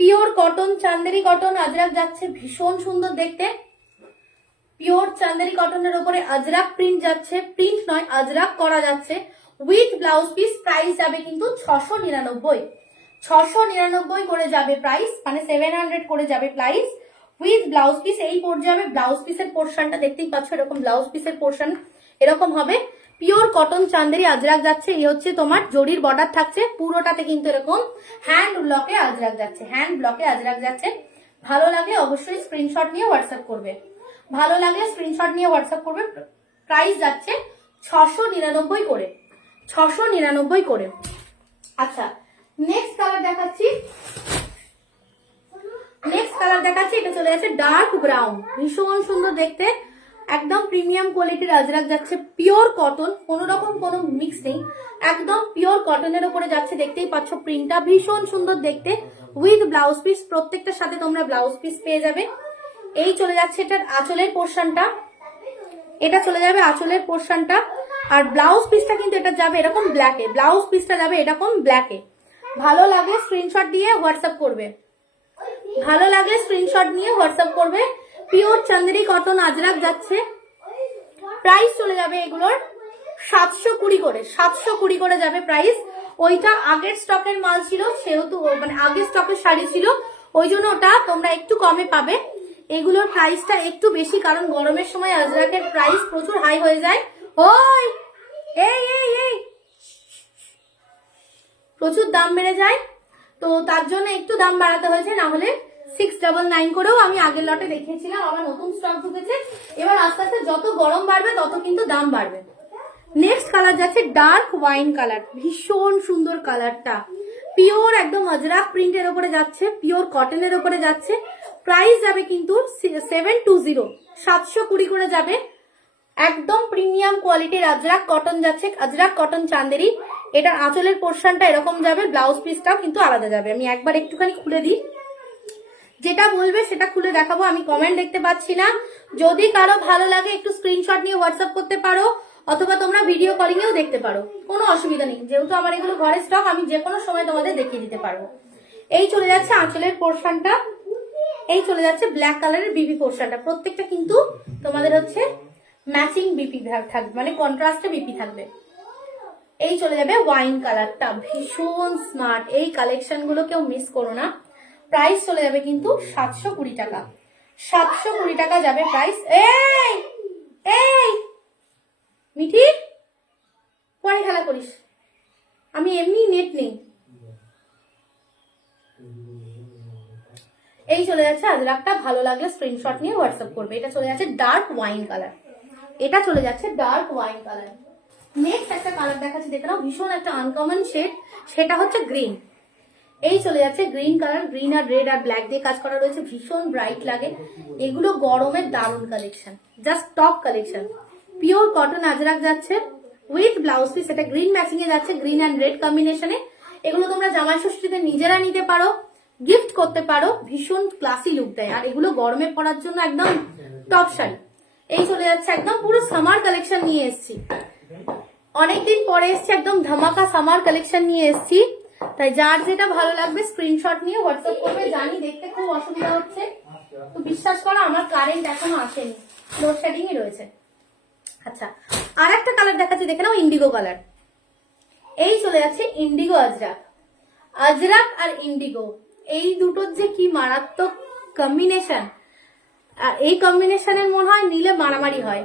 Pure cotton Chanderi cotton Ajrak যাচ্ছে, ভীষণ সুন্দর দেখতে। পিওর চান্দেরি কটনের উপরে আজরাক প্রিন্ট যাচ্ছে, প্রিন্ট নয় আজরাক করা যাচ্ছে উইথ ব্লাউজ পিস। প্রাইস যাবে কিন্তু 699, 699 করে যাবে প্রাইস, মানে 700 করে যাবে প্রাইস উইথ ব্লাউজ পিস। এই পড়ে যাবে ব্লাউজ পিসের পোর্শনটা, দেখতেই পাচ্ছ এরকম ব্লাউজ পিসের পোর্শন এরকম হবে। পিওর কটন চান্দেরি আজরাক যাচ্ছে, এই হচ্ছে তোমার জরির বর্ডার থাকছে পুরোটাতে, কিন্তু এরকম হ্যান্ড ব্লকে আজরাক যাচ্ছে, হ্যান্ড ব্লকে আজরাক যাচ্ছে। ভালো লাগলে অবশ্যই স্ক্রিনশট নিয়ে হোয়াটসঅ্যাপ করবে, ভালো লাগলে স্ক্রিনশট নিয়ে হোয়াটসঅ্যাপ করবে। প্রাইস যাচ্ছে 699 করে, 699 করে। আচ্ছা নেক্সট কালার দেখাচ্ছি, নেক্সট কালার দেখাচ্ছি, এটা চলে যাচ্ছে ডার্ক ব্রাউন, ভীষণ সুন্দর দেখতে, একদম প্রিমিয়াম কোয়ালিটির আজরাক যাচ্ছে, পিওর কটন, কোন রকম কোনো মিক্স নেই, একদম পিওর কটনের উপরে যাচ্ছে। দেখতেই পাচ্ছ প্রিন্টটা ভীষণ সুন্দর দেখতে উইথ ব্লাউজ পিস, প্রত্যেকটার সাথে তোমরা ব্লাউজ পিস পেয়ে যাবে। এই চলে যাচ্ছে এটার আঁচলের পোর্শনটা, এটা চলে যাবে আঁচলের পোর্শনটা, আর ব্লাউজ পিসটা কিন্তু এটা যাবে এরকম ব্ল্যাকে, ব্লাউজ পিসটা যাবে এরকম ব্ল্যাকে। ভালো লাগলে স্ক্রিনশট দিয়ে হোয়াটসঅ্যাপ করবে, ভালো লাগলে স্ক্রিনশট নিয়ে হোয়াটসঅ্যাপ করবে। পিওর চান্দেরি কটন আজরাক যাচ্ছে, প্রাইস চলে যাবে এগুলোর 720 করে, 720 করে যাবে প্রাইস। ওইটা আগের স্টকের মাল ছিল, সেহেতু মানে আগের স্টকের শাড়ি ছিল, ওই জন্য ওটা তোমরা একটু কমে পাবে। এগুলোর প্রাইসটা একটু বেশি, কারণ গরমের সময় আজরাকের প্রাইস প্রচুর হাই হয়ে যায়। ওই এই এই এই প্রচুর দাম বেড়ে যায়, তো তার জন্য একটু দাম বাড়াতে হয়েছে, না হলে 699 করেও আমি আগের লটে দেখিয়েছিলাম। আমার নতুন স্টক ঢুকেছে, এবার আস্তে আস্তে যত গরম বাড়বে তত কিন্তু দাম বাড়বে। নেক্সট কালার যাচ্ছে ডার্ক ওয়াইন কালার, ভীষণ সুন্দর কালারটা, পিওর একদম আজরাক প্রিন্টের উপরে যাচ্ছে, পিওর কটনের উপরে যাচ্ছে। প্রাইস যাবে কিন্তু 720, 720 করে যাবে। একদম প্রিমিয়াম কোয়ালিটির আজরাক কটন যাচ্ছে, আজরাক কটন চান্দেরি। এটার আঁচলের পোর্শনটা এরকম যাবে, ব্লাউজ পিসটাও কিন্তু আলাদা যাবে। আমি একবার একটুখানি খুলে দিই, যেটা বলবে সেটা খুলে দেখাবো। আমি কমেন্ট দেখতে পাচ্ছি না, যদি কারো ভালো লাগে একটু স্ক্রিনশট নিয়ে হোয়াটসঅ্যাপ করতে পারো, অথবা তোমরা ভিডিও কলিং এও দেখতে পারো, কোনো অসুবিধা নেই। যেহেতু আমার এগুলো ঘরের স্টক, আমি যে কোনো সময় তোমাদের দেখিয়ে দিতে পারবো। এই চলে যাচ্ছে আঁচলের পোর্শনটা, এই চলে যাচ্ছে ব্ল্যাক কালারের বিপি পোর্শনটা, প্রত্যেকটা কিন্তু তোমাদের হচ্ছে ম্যাচিং বিপি থাকবে, মানে কন্ট্রাস্টে বিপি থাকবে। এই চলে যাবে ওয়াইন কালারটা, ভীষণ স্মার্ট, এই কালেকশন গুলো কেউ মিস করো না। প্রাইস চলে যাবে কিন্তু 720 টাকা, 720 টাকা যাবে প্রাইস। এই এই মিঠি পরে খেলা করিস, আমি এমনি নেট নেই। এই চলে যাচ্ছে আজরাকটা, ভালো লাগলে স্ক্রিনশট নিয়ে হোয়াটসঅ্যাপ করবে। এটা চলে যাচ্ছে ডার্ক ওয়াইন কালার, এটা চলে যাচ্ছে ডার্ক ওয়াইন কালার। নেক্সট একটা কালার দেখাচ্ছি, দেখে নাও, ভীষণ একটা আনকমন শেড, সেটা হচ্ছে গ্রিন। এই চলে যাচ্ছে গ্রিন কালার, গ্রিন আর রেড আর ব্ল্যাক দিয়ে কাজ করা রয়েছে, ভীষণ ব্রাইট লাগে। এগুলো গরমের দারুণ collection, just top collection. Pure cotton Ajrak যাচ্ছে উইথ ব্লাউজ পিস, এটা গ্রিন ম্যাচিং এ যাচ্ছে, গ্রিন অ্যান্ড রেড কম্বিনেশনে। এগুলো তোমরা জামাই ষষ্ঠীতে নিজেরা নিতে পারো, গিফট করতে পারো, ভীষণ ক্লাসি লুক দেয়। আর এগুলো গরমে পরার জন্য একদম টপ শাড়ি। এই চলে যাচ্ছে একদম পুরো সামার কালেকশন নিয়ে এসেছি, অনেকদিন পরে এসছি, একদম ধামাকা সামার কালেকশন নিয়ে এসেছি। তাই যার যেটা ভালো লাগবে স্ক্রিনশট নিয়ে হোয়াটসঅ্যাপ করবে। জানি দেখতে খুব অসুবিধা হচ্ছে, তো বিশ্বাস করো আমার কারেন্ট এখনো আসেনি, লোডশেডিংই রয়েছে। আচ্ছা আর একটা কালার দেখাচ্ছি, দেখে নাও, ইন্ডিগো কালার। এই চলে যাচ্ছে ইন্ডিগো আজরাক, আজরাক আর ইন্ডিগো, এই দুটোর যে কি মারাত্মক কম্বিনেশন, এই কম্বিনেশনের মনে হয় নিলে মারামারি হয়,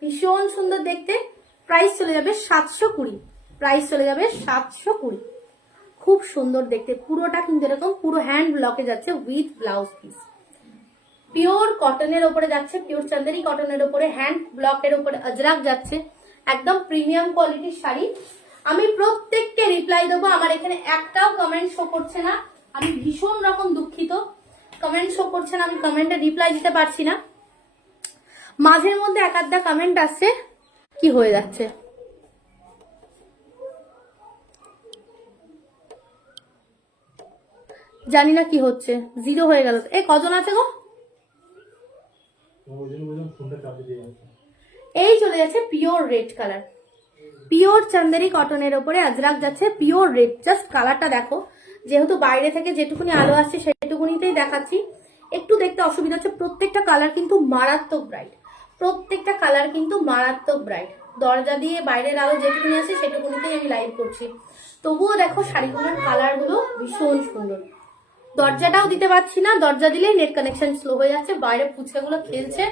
ভীষণ সুন্দর দেখতে। প্রাইস চলে যাবে 720, প্রাইস চলে যাবে 720। খুব সুন্দর দেখতে, পুরোটা কিন্তু এরকম পুরো হ্যান্ড ব্লকে যাচ্ছে উইথ ব্লাউজ পিস। পিওর কটনের উপরে যাচ্ছে, পিওর চান্দেরি কটনের উপরে হ্যান্ড ব্লকের উপরে আজরাক যাচ্ছে, একদম প্রিমিয়াম কোয়ালিটির শাড়ি। আমি প্রত্যেককে রিপ্লাই দেবো, আমার এখানে একটাও কমেন্ট শো করছে না, আমি ভীষণ রকম দুঃখিত, কমেন্ট শো করছে না, আমি কমেন্টে রিপ্লাই দিতে পারছি না। মাঝের মধ্যে এক আধটা কমেন্ট আসছে, কি হয়ে যাচ্ছে জানি না কি হচ্ছে, জিরো হয়ে গেল। এ কজন আছে গো? এই চলে যাচ্ছে pure red colour, pure Chanderi কটনের ওপরে আজরাক যাচ্ছে পিওর রেড। জাস্ট কালারটা দেখো, যেহেতু বাইরে থেকে যেটুকুনি আলো আসছে সেটুকুনিতেই দেখাচ্ছি, একটু দেখতে অসুবিধা হচ্ছে। প্রত্যেকটা কালার কিন্তু মারাত্মক ব্রাইট, প্রত্যেকটা কালার কিন্তু মারাত্মক ব্রাইট। দরজা দিয়ে বাইরের আলো যেটুকুনি আছে সেটুকুনিতেই আমি লাইভ করছি, তবুও দেখো শাড়িগুলোর কালারগুলো ভীষণ সুন্দর। দরজাটাও দিতে পারছি না, দরজা দিলেই নেট কানেকশন স্লো হয়ে যাচ্ছে, বাইরে ফুচকাগুলো খেলছে,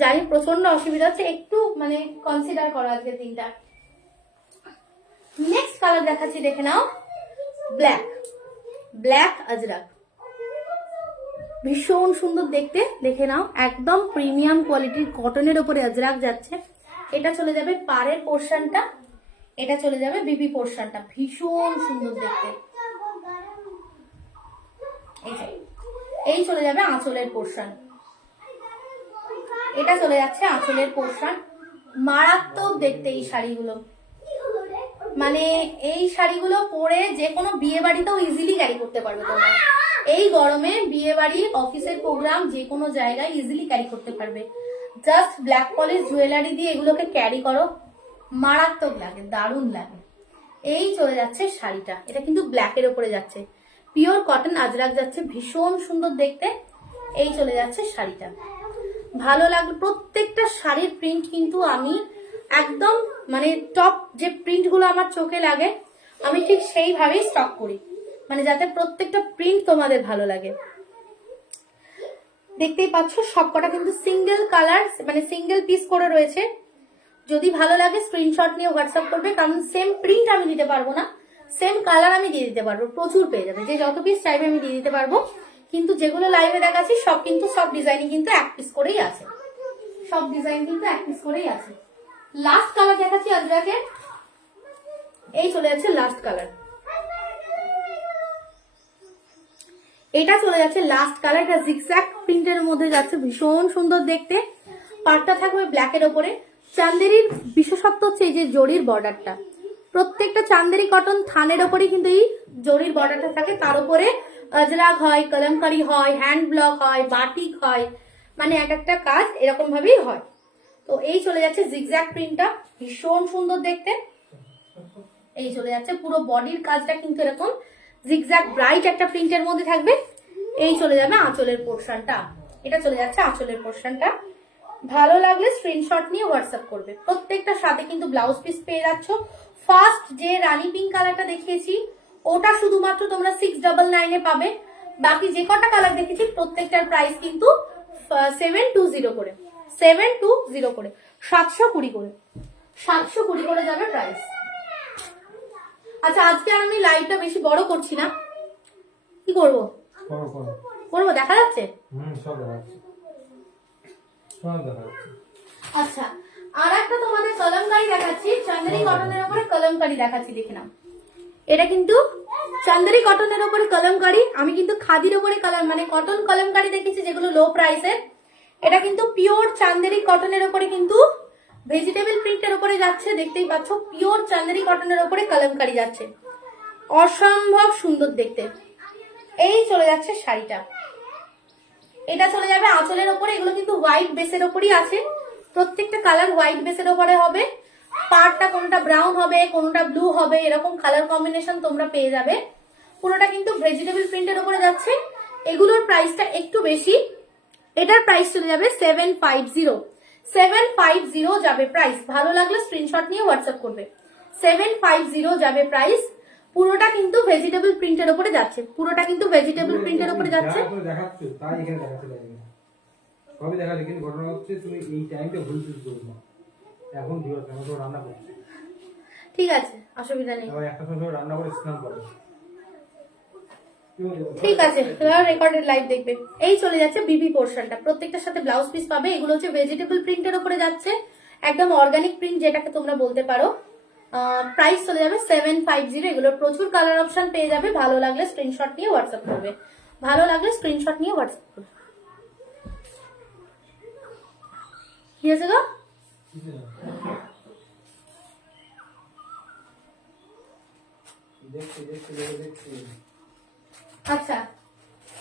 জানি প্রচন্ড অসুবিধা হচ্ছে, একটু মানে কনসিডার করো আজকে দিনটা। নেক্সট কালার দেখাচ্ছি, দেখে নাও। ব্ল্যাক, ব্ল্যাক আজরাক, ভীষণ সুন্দর দেখতে, দেখে নাও। একদম প্রিমিয়াম কোয়ালিটির কটনের ওপরে আজরাক যাচ্ছে। এটা চলে যাবে পাড়ের পোর্শনটা, এটা চলে যাবে বিপি পোর্শনটা, ভীষণ সুন্দর দেখতে। এই চলে যাবে আঁচলের পোর্শন, এটা চলে যাচ্ছে আঁচলের পোর্শন। মারাত্মক দেখতে এই শাড়িগুলো, মানে এই শাড়িগুলো পরে যে কোনো বিয়ে বাড়িতেও ইজিলি ক্যারি করতে পারবে তোমরা। এই গরমে বিয়ে বাড়ি, অফিসের প্রোগ্রাম, যে কোনো জায়গায় ইজিলি ক্যারি করতে পারবে। জাস্ট ব্ল্যাক পলিশ জুয়েলারি দিয়ে এগুলোকে ক্যারি করো, মারাত্মক লাগে, দারুণ লাগে। এই চলে যাচ্ছে শাড়িটা, এটা কিন্তু ব্ল্যাকের ওপরে যাচ্ছে, পিওর কটন আজরাক যাচ্ছে, ভীষণ সুন্দর দেখতে। এই চলে যাচ্ছে শাড়িটা, ভালো লাগবে। প্রত্যেকটা শাড়ির প্রিন্ট কিন্তু আমি একদম মানে টপ যে প্রিন্ট গুলো আমার চোখে লাগে আমি ঠিক সেইভাবেই স্টক করি, মানে যাতে প্রত্যেকটা প্রিন্ট তোমাদের ভালো লাগে। দেখতেই পাচ্ছ সবকটা কিন্তু সিঙ্গেল কালার, মানে সিঙ্গেল পিস করে রয়েছে। যদি ভালো লাগে স্ক্রিনশট নিয়ে হোয়াটসঅ্যাপ করবে, কারণ সেম প্রিন্ট আমি দিতে পারবো না, সেম কালার আমি দিয়ে দিতে পারবো, প্রচুর পেয়ে যাবে। যে যত পিস চাইবে আমি দিয়ে দিতে পারবো, কিন্তু যেগুলো লাইভে দেখাচ্ছি সব কিন্তু সব ডিজাইনই কিন্তু এক পিস করেই আছে, সব ডিজাইন কিন্তু এক পিস করেই আছে। লাস্ট কালার দেখাচ্ছি আজরাকে, এই চলে যাচ্ছে লাস্ট কালার, এটা চলে যাচ্ছে লাস্ট কালার। এটা জিগজ্যাগ প্রিন্টের মধ্যে যাচ্ছে, ভীষণ সুন্দর দেখতে। পাটটা থাকবে ব্ল্যাকের ওপরে। চান্দেরির বিশেষত্ব হচ্ছে এই যে জরির বর্ডারটা, প্রত্যেকটা চান্দেরি কটন থানের ওপরে কিন্তু এই জরির বর্ডারটা থাকে, তার উপরে আজরাক হয়, কলমকারি হয়, হ্যান্ড ব্লক হয়, বাটিক হয়, মানে এক একটা কাজ এরকম ভাবেই হয়। তো এই চলে যাচ্ছে জিগজ্যাগ প্রিন্টটা, ভীষণ সুন্দর দেখতে। এই চলে যাচ্ছে পুরো বডির কাজটা কিন্তু এরকম জিগজ্যাগ ব্রাইট একটা প্রিন্টের মধ্যে থাকবে। এই চলে যাবে আঁচলের পোর্শনটা, এটা চলে যাচ্ছে আঁচলের পোর্শনটা। ভালো লাগলে স্ক্রিনশট নিয়ে হোয়াটসঅ্যাপ করবে। প্রত্যেকটার সাথে কিন্তু ব্লাউজ পিস পেয়ে যাচ্ছ। ফার্স্ট যে রানী পিঙ্ক কালারটা দেখিয়েছি ওটা শুধুমাত্র তোমরা 699 এ পাবে, বাকি যে কটা কালার দেখেছি প্রত্যেকটার প্রাইস কিন্তু 720 করে, 720 করে, 720 করে, 720 করে যাবে প্রাইস। আচ্ছা আজকে আর আমি লাইভটা বেশি বড় করছি না, কি করবো করবো, দেখা যাচ্ছে। সব দেখা যাচ্ছে, সব দেখা যাচ্ছে। আচ্ছা আর একটা তোমাদের কলমকারি দেখাচ্ছি, চান্দেরি কটনের উপরে কলমকারি দেখাচ্ছি, দেখে নাও। এটা কিন্তু চান্দেরি কটনের উপরে কলমকারি, আমি কিন্তু খাদির উপরে কলম মানে কটন কলমকারি দেখেছি যেগুলো লো প্রাইসের। এটা কিন্তু পিওর চান্দেরি কটনের উপরে কিন্তু ভেজিটেবল প্রিন্টের উপরে যাচ্ছে, দেখতেই পাচ্ছ পিওর চান্দেরি কটনের উপরে কলমকারি যাচ্ছে, অসম্ভব সুন্দর দেখতে। এই চলে যাচ্ছে শাড়িটা, এটা চলে যাবে আঁচলের ওপরে। এগুলো কিন্তু হোয়াইট বেসের ওপরই আছে, প্রত্যেকটা কালার হোয়াইট বেসের ওপরে হবে। পাড়টা কোনটা ব্রাউন হবে, কোনটা ব্লু হবে, এরকম কালার কম্বিনেশন তোমরা পেয়ে যাবে। পুরোটা কিন্তু ভেজিটেবল প্রিন্টের উপরে যাচ্ছে। এগুলোর প্রাইসটা একটু বেশি, এটার প্রাইস চলে যাবে 750, 750 যাবে প্রাইস। ভালো লাগলে স্ক্রিনশট নিয়ে হোয়াটসঅ্যাপ করবে, 750 যাবে প্রাইস। পুরোটা কিন্তু ভেজিটেবল প্রিন্টের উপরে যাচ্ছে, পুরোটা কিন্তু ভেজিটেবল প্রিন্টের উপরে যাচ্ছে। দেখাচ্ছে তাই এখানে দেখাচ্ছে, সবই দেখাচ্ছে, কিন্তু ঘটনা হচ্ছে তুমি এই টাইমটা ভুল চুজ করবে না। এখন ভিউয়ার্স আমরা তো রান্না করছি, ঠিক আছে অসুবিধা নেই, আবার একটা সময় রান্না করে স্নান করবে, ঠিক আছে এবার রেকর্ডেড লাইভ দেখবে। এই চলে যাচ্ছে বিবি পোর্শনটা, প্রত্যেকটার সাথে ব্লাউজ পিস পাবে। এগুলো হচ্ছে ভেজিটেবল প্রিন্টের উপরে যাচ্ছে, একদম অর্গানিক প্রিন্ট যেটাকে তোমরা বলতে পারো। প্রাইস চলে যাবে 750। এগুলোর প্রচুর কালার অপশন পেয়ে যাবে। ভালো লাগলে স্ক্রিনশট নিয়ে হোয়াটসঅ্যাপ করবে, ভালো লাগলে স্ক্রিনশট নিয়ে হোয়াটসঅ্যাপ করবে। কি আছে গো? আচ্ছা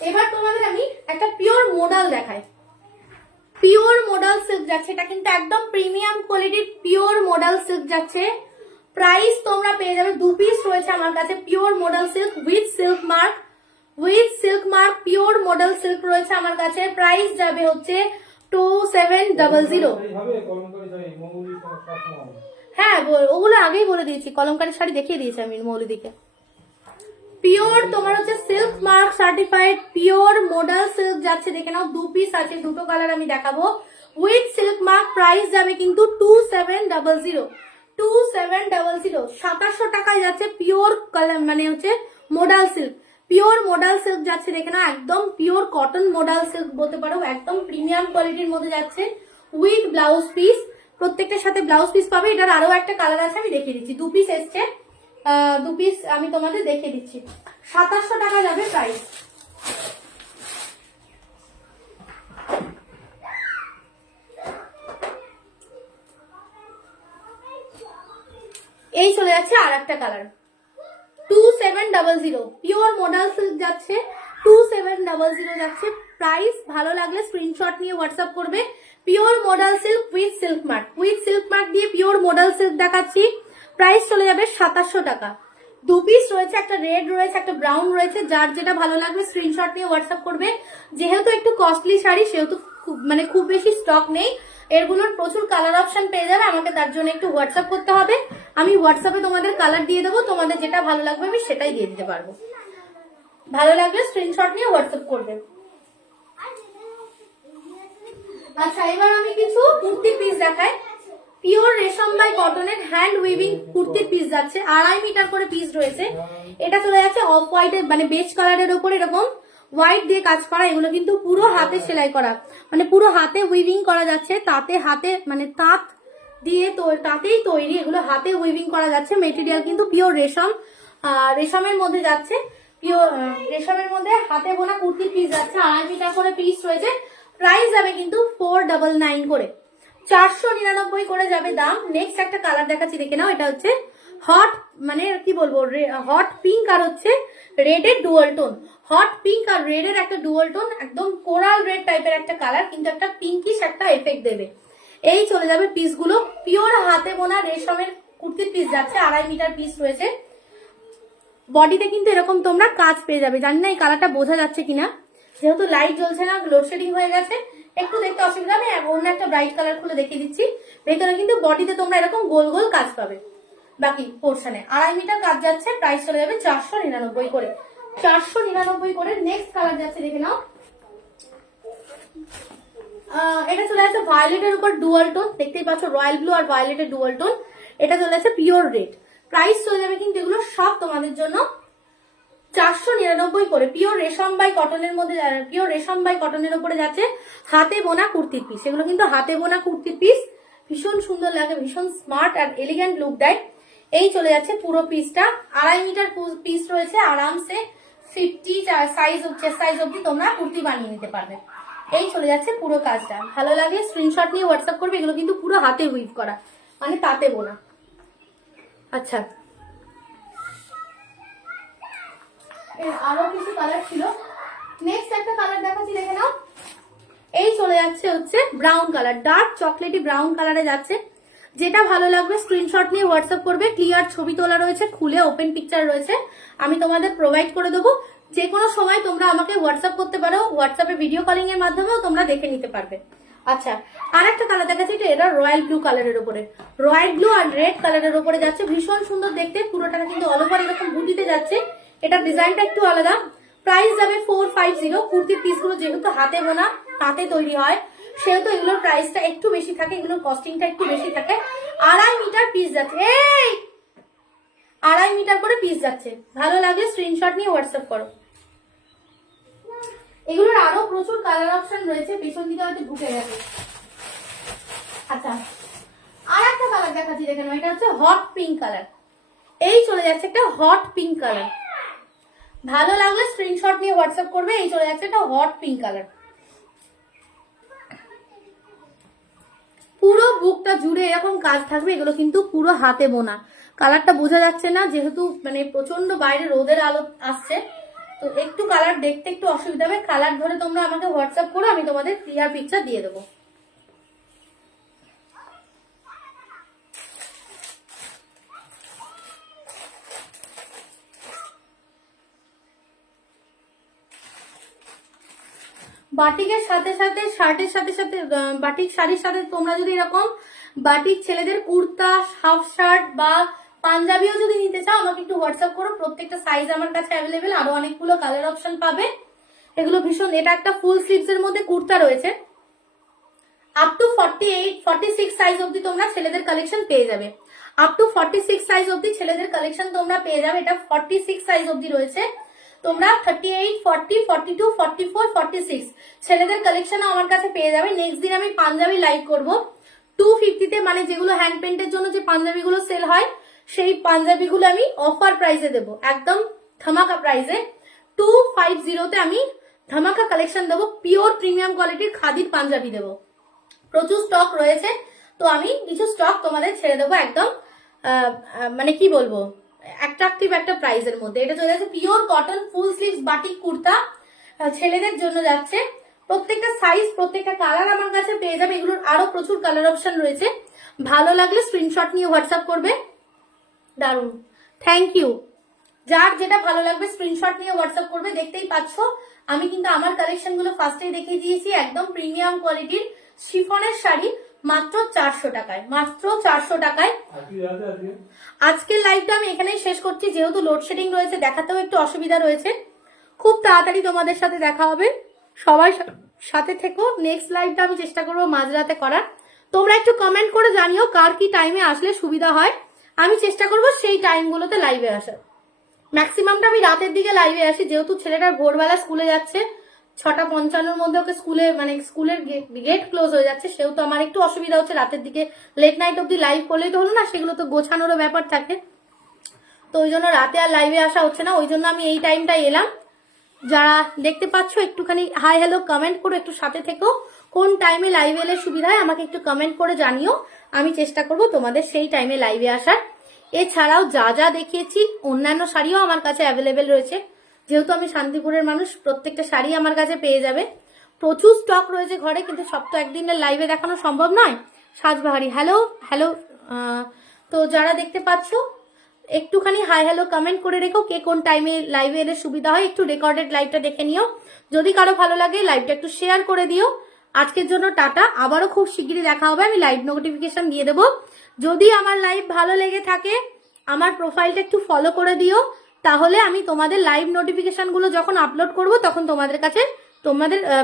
এবার তোমাদের আমি একটা পিওর মোডাল দেখাই। পিওর মোডাল সিল্ক যাচ্ছে, এটা কিন্তু একদম প্রিমিয়াম কোয়ালিটির পিওর মোডাল সিল্ক যাচ্ছে। প্রাইস তোমরা পেয়ে যাবে, 2 পিস রয়েছে আমার কাছে pure modal silk with silk mark pure modal silk রয়েছে আমার কাছে। প্রাইস যাবে হচ্ছে 2700। হবে কলমকারী শাড়ি মঙ্গলি সব। হ্যাঁ ওগুলো আগেই বলে দিয়েছি, কলমকারী শাড়ি দেখিয়ে দিয়েছি আমি মৌলিদিকে। পিওর তোমার হচ্ছে silk mark certified pure modal silk যাচ্ছে, দেখে নাও 2 পিস আছে, 2টো কালার আমি দেখাবো উইথ সিল্ক মার্ক। প্রাইস যাবে কিন্তু 2700। 2700 টাকায় যাচ্ছে পিওর কালার, মানে হচ্ছে modal silk. Pure modal silk যাচ্ছে, দেখে নাও একদম পিওর কটন মোডাল সিল্ক বলতে পারো, একদম প্রিমিয়াম কোয়ালিটির মধ্যে যাচ্ছে উইথ ব্লাউজ পিস। প্রত্যেকটার সাথে ব্লাউজ পিস পাবে। এটার আরো একটা কালার আছে, আমি দেখিয়ে দিচ্ছি। 2 পিস এসছে, 2 পিস আমি তোমাদের দেখিয়ে দিচ্ছি। 2700 টাকা যাবে প্রাইস। এই চলে যাচ্ছে আর একটা কালার 2700 পিওর মোডাল সিল্ক যাচ্ছে, 2700 যাচ্ছে। প্রাইস ভালো লাগলে স্ক্রিনশট নিয়ে হোয়াটসঅ্যাপ করবে। Pure modal silk with silk mark দিয়ে পিওর মোডাল সিল্ক দেখাচ্ছি। প্রাইস চলে যাবে 2700 টাকা। 2 পিস রয়েছে, একটা রেড রয়েছে, একটা ব্রাউন রয়েছে। যার যেটা ভালো লাগবে স্ক্রিনশট নিয়ে হোয়াটসঅ্যাপ করবে। যেহেতু একটু কস্টলি শাড়ি সেহেতু খুব বেশি স্টক নেই, এরগুলোর প্রচুর কালার অপশন পেয়ে যাবে। আমাকে তার জন্য একটু হোয়াটসঅ্যাপ করতে হবে, আমি হোয়াটসঅ্যাপে তোমাদের কালার দিয়ে দেবো। তোমাদের যেটা ভালো লাগবে আমি সেটাই দিয়ে দিতে পারবো। ভালো লাগলে স্ক্রিনশট নিয়ে হোয়াটসঅ্যাপ করবে। আচ্ছা এবার আমি কিছু কুর্তির পিস দেখাই। পিওর রেশম বাই কটনের হ্যান্ড উইভিং কুর্তির পিস যাচ্ছে, 2.5 মিটার করে পিস রয়েছে। এটা চলে যাচ্ছে অফ হোয়াইটের মানে বেজ কালারের উপর এরকম হোয়াইট দিয়ে কাজ করা। এগুলো কিন্তু পুরো হাতে সেলাই করা, মানে পুরো হাতে উইভিং করা যাচ্ছে। হাতে মানে তাঁত দিয়ে তাঁতেই তৈরি, এগুলো হাতে উইভিং করা যাচ্ছে। মেটেরিয়াল কিন্তু পিওর রেশমের মধ্যে যাচ্ছে, পিওর রেশমের মধ্যে হাতে বোনা কুর্তির পিস যাচ্ছে। 2.5 মিটার করে পিস রয়েছে। প্রাইস যাবে কিন্তু 499 করে, 499 করে যাবে দাম। নেক্সট একটা কালার দেখাচ্ছি, দেখে নাও। এটা হচ্ছে হট মানে কি বলবো, হট পিঙ্ক আর হচ্ছে রেডের ডুয়াল টোন। হট পিঙ্ক আর রেডের একটা ডুয়াল টোন, একদম কোরাল রেড টাইপের একটা কালার, কিন্তু একটা পিঙ্কিশ একটা এফেক্ট দেবে। এই চলে যাবে পিসগুলো। পিওর হাতে বোনা রেশমের কুর্তির পিস যাচ্ছে, 2.5 মিটার পিস রয়েছে। বডিতে কিন্তু এরকম তোমরা কাজ পেয়ে যাবে। জানি না এই কালারটা বোঝা যাচ্ছে কিনা, যেহেতু লাইট জ্বলছে না, লোডশেডিং হয়ে গেছে, একটু দেখতে অসুবিধা। আমি অন্য একটা ব্রাইট কালার খুলে দেখিয়ে দিচ্ছি। ভেতরে কিন্তু বডিতে তোমরা এরকম গোল গোল কাজ পাবে। বাকি পোর্শনে 2.5 মিটার কাজ যাচ্ছে। প্রাইস চলে যাবে 499 করে, 499 করে। নেক্সট কালার যাচ্ছে, দেখে নাও। এটা চলে যাচ্ছে ভায়োলেটের উপর ডুয়াল টোন, দেখতেই পাচ্ছ রয়্যাল ব্লু আর ভায়োলেটের ডুয়াল টোন। এটা চলে যাচ্ছে পিওর রেড। প্রাইস চলে যাবে কিন্তু এগুলো সব তোমাদের জন্য 499 করে। পিওর রেশম বাই কটনের মধ্যে, পিওর রেশম বাই কটনের উপরে যাচ্ছে হাতে বোনা কুর্তির পিস। এগুলো কিন্তু হাতে বোনা কুর্তির পিস, ভীষণ সুন্দর লাগে, ভীষণ স্মার্ট আর এলিগেন্ট লুক দেয়। এই চলে যাচ্ছে পুরো পিসটা। 2.5 মিটার পিস রয়েছে, আরামসে 50 সাইজ অব্দি তোমরা কুর্তি বানিয়ে নিতে পারবে। এই চলে যাচ্ছে পুরো কাজটা। ভালো লাগলে স্ক্রিনশট নিয়ে হোয়াটসঅ্যাপ করবে। এগুলো কিন্তু পুরো হাতে উইভ করা, মানে তাতে বোনা। আচ্ছা আরো কিছু কালার ছিল। নেক্সট একটা কালার দেখাচ্ছি, দেখে নাও। এই চলে যাচ্ছে হচ্ছে brown colour, dark chocolatey brown কালারে যাচ্ছে। যেটা ভালো লাগবে স্ক্রিনশট নিয়ে হোয়াটসঅ্যাপ করবে। ক্লিয়ার ছবি তোলা রয়েছে, খুলে ওপেন পিকচার রয়েছে, আমি তোমাদের প্রোভাইড করে দেবো। যে কোনো সময় তোমরা আমাকে হোয়াটসঅ্যাপ করতে পারো, হোয়াটসঅ্যাপে ভিডিও কলিং এর মাধ্যমেও তোমরা দেখে নিতে পারবে। আচ্ছা আর একটা কালার দেখাচ্ছি, এটা রয়্যাল ব্লু কালারের উপরে, রয়্যাল ব্লু আর রেড কালারের উপরে যাচ্ছে। ভীষণ সুন্দর দেখতে, পুরোটা কিন্তু অল ওভার এরকম বুটিতে যাচ্ছে। এটা ডিজাইনটা একটু আলাদা। প্রাইস যাবে 450। কুর্তির পিসগুলো যেহেতু হাতে বোনা, তাতে তৈরি হয়, সেহেতু এগুলোর প্রাইসটা একটু বেশি থাকে, এগুলোর কস্টিংটা একটু বেশি থাকে। 2.5 মিটার পিস যাচ্ছে, 2.5 মিটার করে পিস যাচ্ছে। ভালো লাগলে স্ক্রিনশট নিয়ে হোয়াটসঅ্যাপ করো। এগুলোর আরো প্রচুর কালার অপশন রয়েছে, পেছন দিকে হয়তো ঢুকে গেছে। আচ্ছা আর একটা কালার দেখাচ্ছি, দেখেন। এটা হচ্ছে হট পিঙ্ক কালার। এই চলে যাচ্ছে একটা হট পিঙ্ক কালার। ভালো লাগলে স্ক্রিনশট নিয়ে হোয়াটসঅ্যাপ করবে। এই চলে যাচ্ছে একটা হট পিঙ্ক কালার। পুরো বুকটা জুড়ে এরকম কাজ থাকবে। এগুলো কিন্তু পুরো হাতে বোনা। কালারটা বোঝা যাচ্ছে না, যেহেতু মানে প্রচন্ড বাইরে রোদের আলো আসছে, তো একটু কালার দেখতে একটু অসুবিধা হবে। কালার ধরে তোমরা আমাকে হোয়াটসঅ্যাপ করো, আমি তোমাদের ক্লিয়ার পিকচার দিয়ে দেবো। বাটিকের সাথে সাথে শার্টের সাথে সাথে বাটিক শাড়ির সাথে তোমরা যদি এরকম বাটিক ছেলেদের কুর্তা, হাফ শার্ট বা পাঞ্জাবিও যদি নিতে চাও আমাকে একটু হোয়াটসঅ্যাপ করো। প্রত্যেকটা সাইজ আমার কাছে অ্যাভেলেবেল, আরো অনেকগুলো কালার অপশন পাবে। এগুলো ভীষণ, এটা একটা ফুল স্লিভস এর মধ্যে কুর্তা রয়েছে, আপ টু 46 সাইজ অবধি তোমরা ছেলেদের কালেকশন পেয়ে যাবে। আপ টু 46 সাইজ অবধি ছেলেদের কালেকশন তোমরা পেয়ে যাবে। এটা 46 সাইজ অবধি রয়েছে। তোমরা 38, 40, 42, 44, 46 ছেলেদের কালেকশন আমার কাছে পেয়ে যাবে। নেক্সট দিন আমি পাঞ্জাবি লাইভ করব 250 তে, মানে যেগুলো হ্যান্ড পেন্টের জন্য যে পাঞ্জাবিগুলো সেল হয় সেই পাঞ্জাবিগুলো আমি অফার প্রাইসে দেবো, একদম ধামাকা প্রাইসে। 250 তে আমি ধামাকা কালেকশন দেবো, পিওর প্রিমিয়াম কোয়ালিটির খাদির পাঞ্জাবি দেবো। প্রচুর স্টক রয়েছে, তো আমি কিছু স্টক তোমাদের ছেড়ে দেবো একদম মানে কি বলবো অ্যাট্রাকটিভ একটা প্রাইসের মধ্যে। এটা চলে যাচ্ছে পিওর কটন ফুল স্লিভস বাটিক কুর্তা, ছেলেদের জন্য যাচ্ছে। প্রত্যেকটা সাইজ, প্রত্যেকটা কালার আমার কাছে পেয়ে যাবে। এগুলোর আরো প্রচুর কালার অপশন রয়েছে। ভালো লাগলে স্ক্রিনশট নিয়ে হোয়াটসঅ্যাপ করবে। দারুন, থ্যাংক ইউ। যার যেটা ভালো লাগবে স্ক্রিনশট নিয়ে হোয়াটসঅ্যাপ করবে। দেখতেই পাচ্ছ আমি কিন্তু আমার কালেকশন গুলো ফার্স্টেই দেখিয়ে দিয়েছি, একদম প্রিমিয়াম কোয়ালিটির শিফনের শাড়ি মাত্র 400 টাকায়, মাত্র 400 টাকায়। আজকের লাইভটা আমি এখানেই শেষ করছি, যেহেতু লোডশেডিং রয়েছে দেখাতেও একটু অসুবিধা রয়েছে। খুব তাড়াতাড়ি তোমাদের সাথে দেখা হবে, সবাই সাথে থেকো। নেক্সট লাইভটা আমি চেষ্টা করবো মাঝরাতে করার। তোমরা একটু কমেন্ট করে জানিও কার কি টাইমে আসলে সুবিধা হয়, আমি চেষ্টা করবো সেই টাইমগুলোতে লাইভে আসার। ম্যাক্সিমামটা আমি রাতের দিকে লাইভে আসি, যেহেতু ছেলেটা ভোরবেলা স্কুলে যাচ্ছে, 6:55 মধ্যে ওকে স্কুলে মানে স্কুলের গেট ক্লোজ হয়ে যাচ্ছে, সেহেতু আমার একটু অসুবিধা হচ্ছে রাতের দিকে লেট নাইট অব্দি লাইভ করলেই তো হলো না, সেগুলো তো গোছানোরও ব্যাপার থাকে। তো ওই জন্য রাতে আর লাইভে আসা হচ্ছে না, ওই জন্য আমি এই টাইমটাই এলাম। যারা দেখতে পাচ্ছ একটুখানি হাই হ্যালো কমেন্ট করে একটু সাথে থেকো। কোন টাইমে লাইভে এলে সুবিধা হয় আমাকে একটু কমেন্ট করে জানিও, আমি চেষ্টা করব তোমাদের সেই টাইমে লাইভে আসার। এছাড়াও যা যা দেখিয়েছি অন্যান্য শাড়িও আমার কাছে অ্যাভেলেবেল রয়েছে, যেহেতু আমি শান্তিপুরের মানুষ, প্রত্যেকটা শাড়ি আমার কাছে পেয়ে যাবে। প্রচুর স্টক রয়েছে ঘরে, কিন্তু সব তো একদিনের লাইভে দেখানো সম্ভব নয়। সাজবাহারি হ্যালো হ্যালো। তো যারা দেখতে পাচ্ছ একটুখানি হাই হ্যালো কমেন্ট করে রেখো, কে কোন টাইমে লাইভে এলে সুবিধা হয়। একটু রেকর্ডেড লাইভটা দেখে নিও, যদি কারো ভালো লাগে লাইভটা একটু শেয়ার করে দিও। আজকের জন্য টাটা, আবারও খুব শিগগিরই দেখা হবে। আমি লাইভ নোটিফিকেশন দিয়ে দেবো। যদি আমার লাইভ ভালো লেগে থাকে আমার প্রোফাইলটা একটু ফলো করে দিও, তাহলে আমি তোমাদের লাইভ নোটিফিকেশন গুলো যখন আপলোড করব তখন তোমাদের কাছে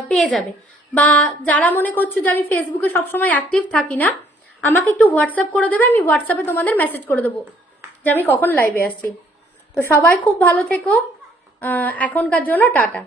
পেয়ে যাবে। বা যারা মনে করছো যে আমি ফেসবুকে সবসময় অ্যাক্টিভ থাকি না, আমাকে একটু হোয়াটসঅ্যাপ করে দেবে, আমি হোয়াটসঅ্যাপে তোমাদের মেসেজ করে দেবো যে আমি কখন লাইভে আসছি। তো সবাই খুব ভালো থেকো, এখনকার জন্য টাটা।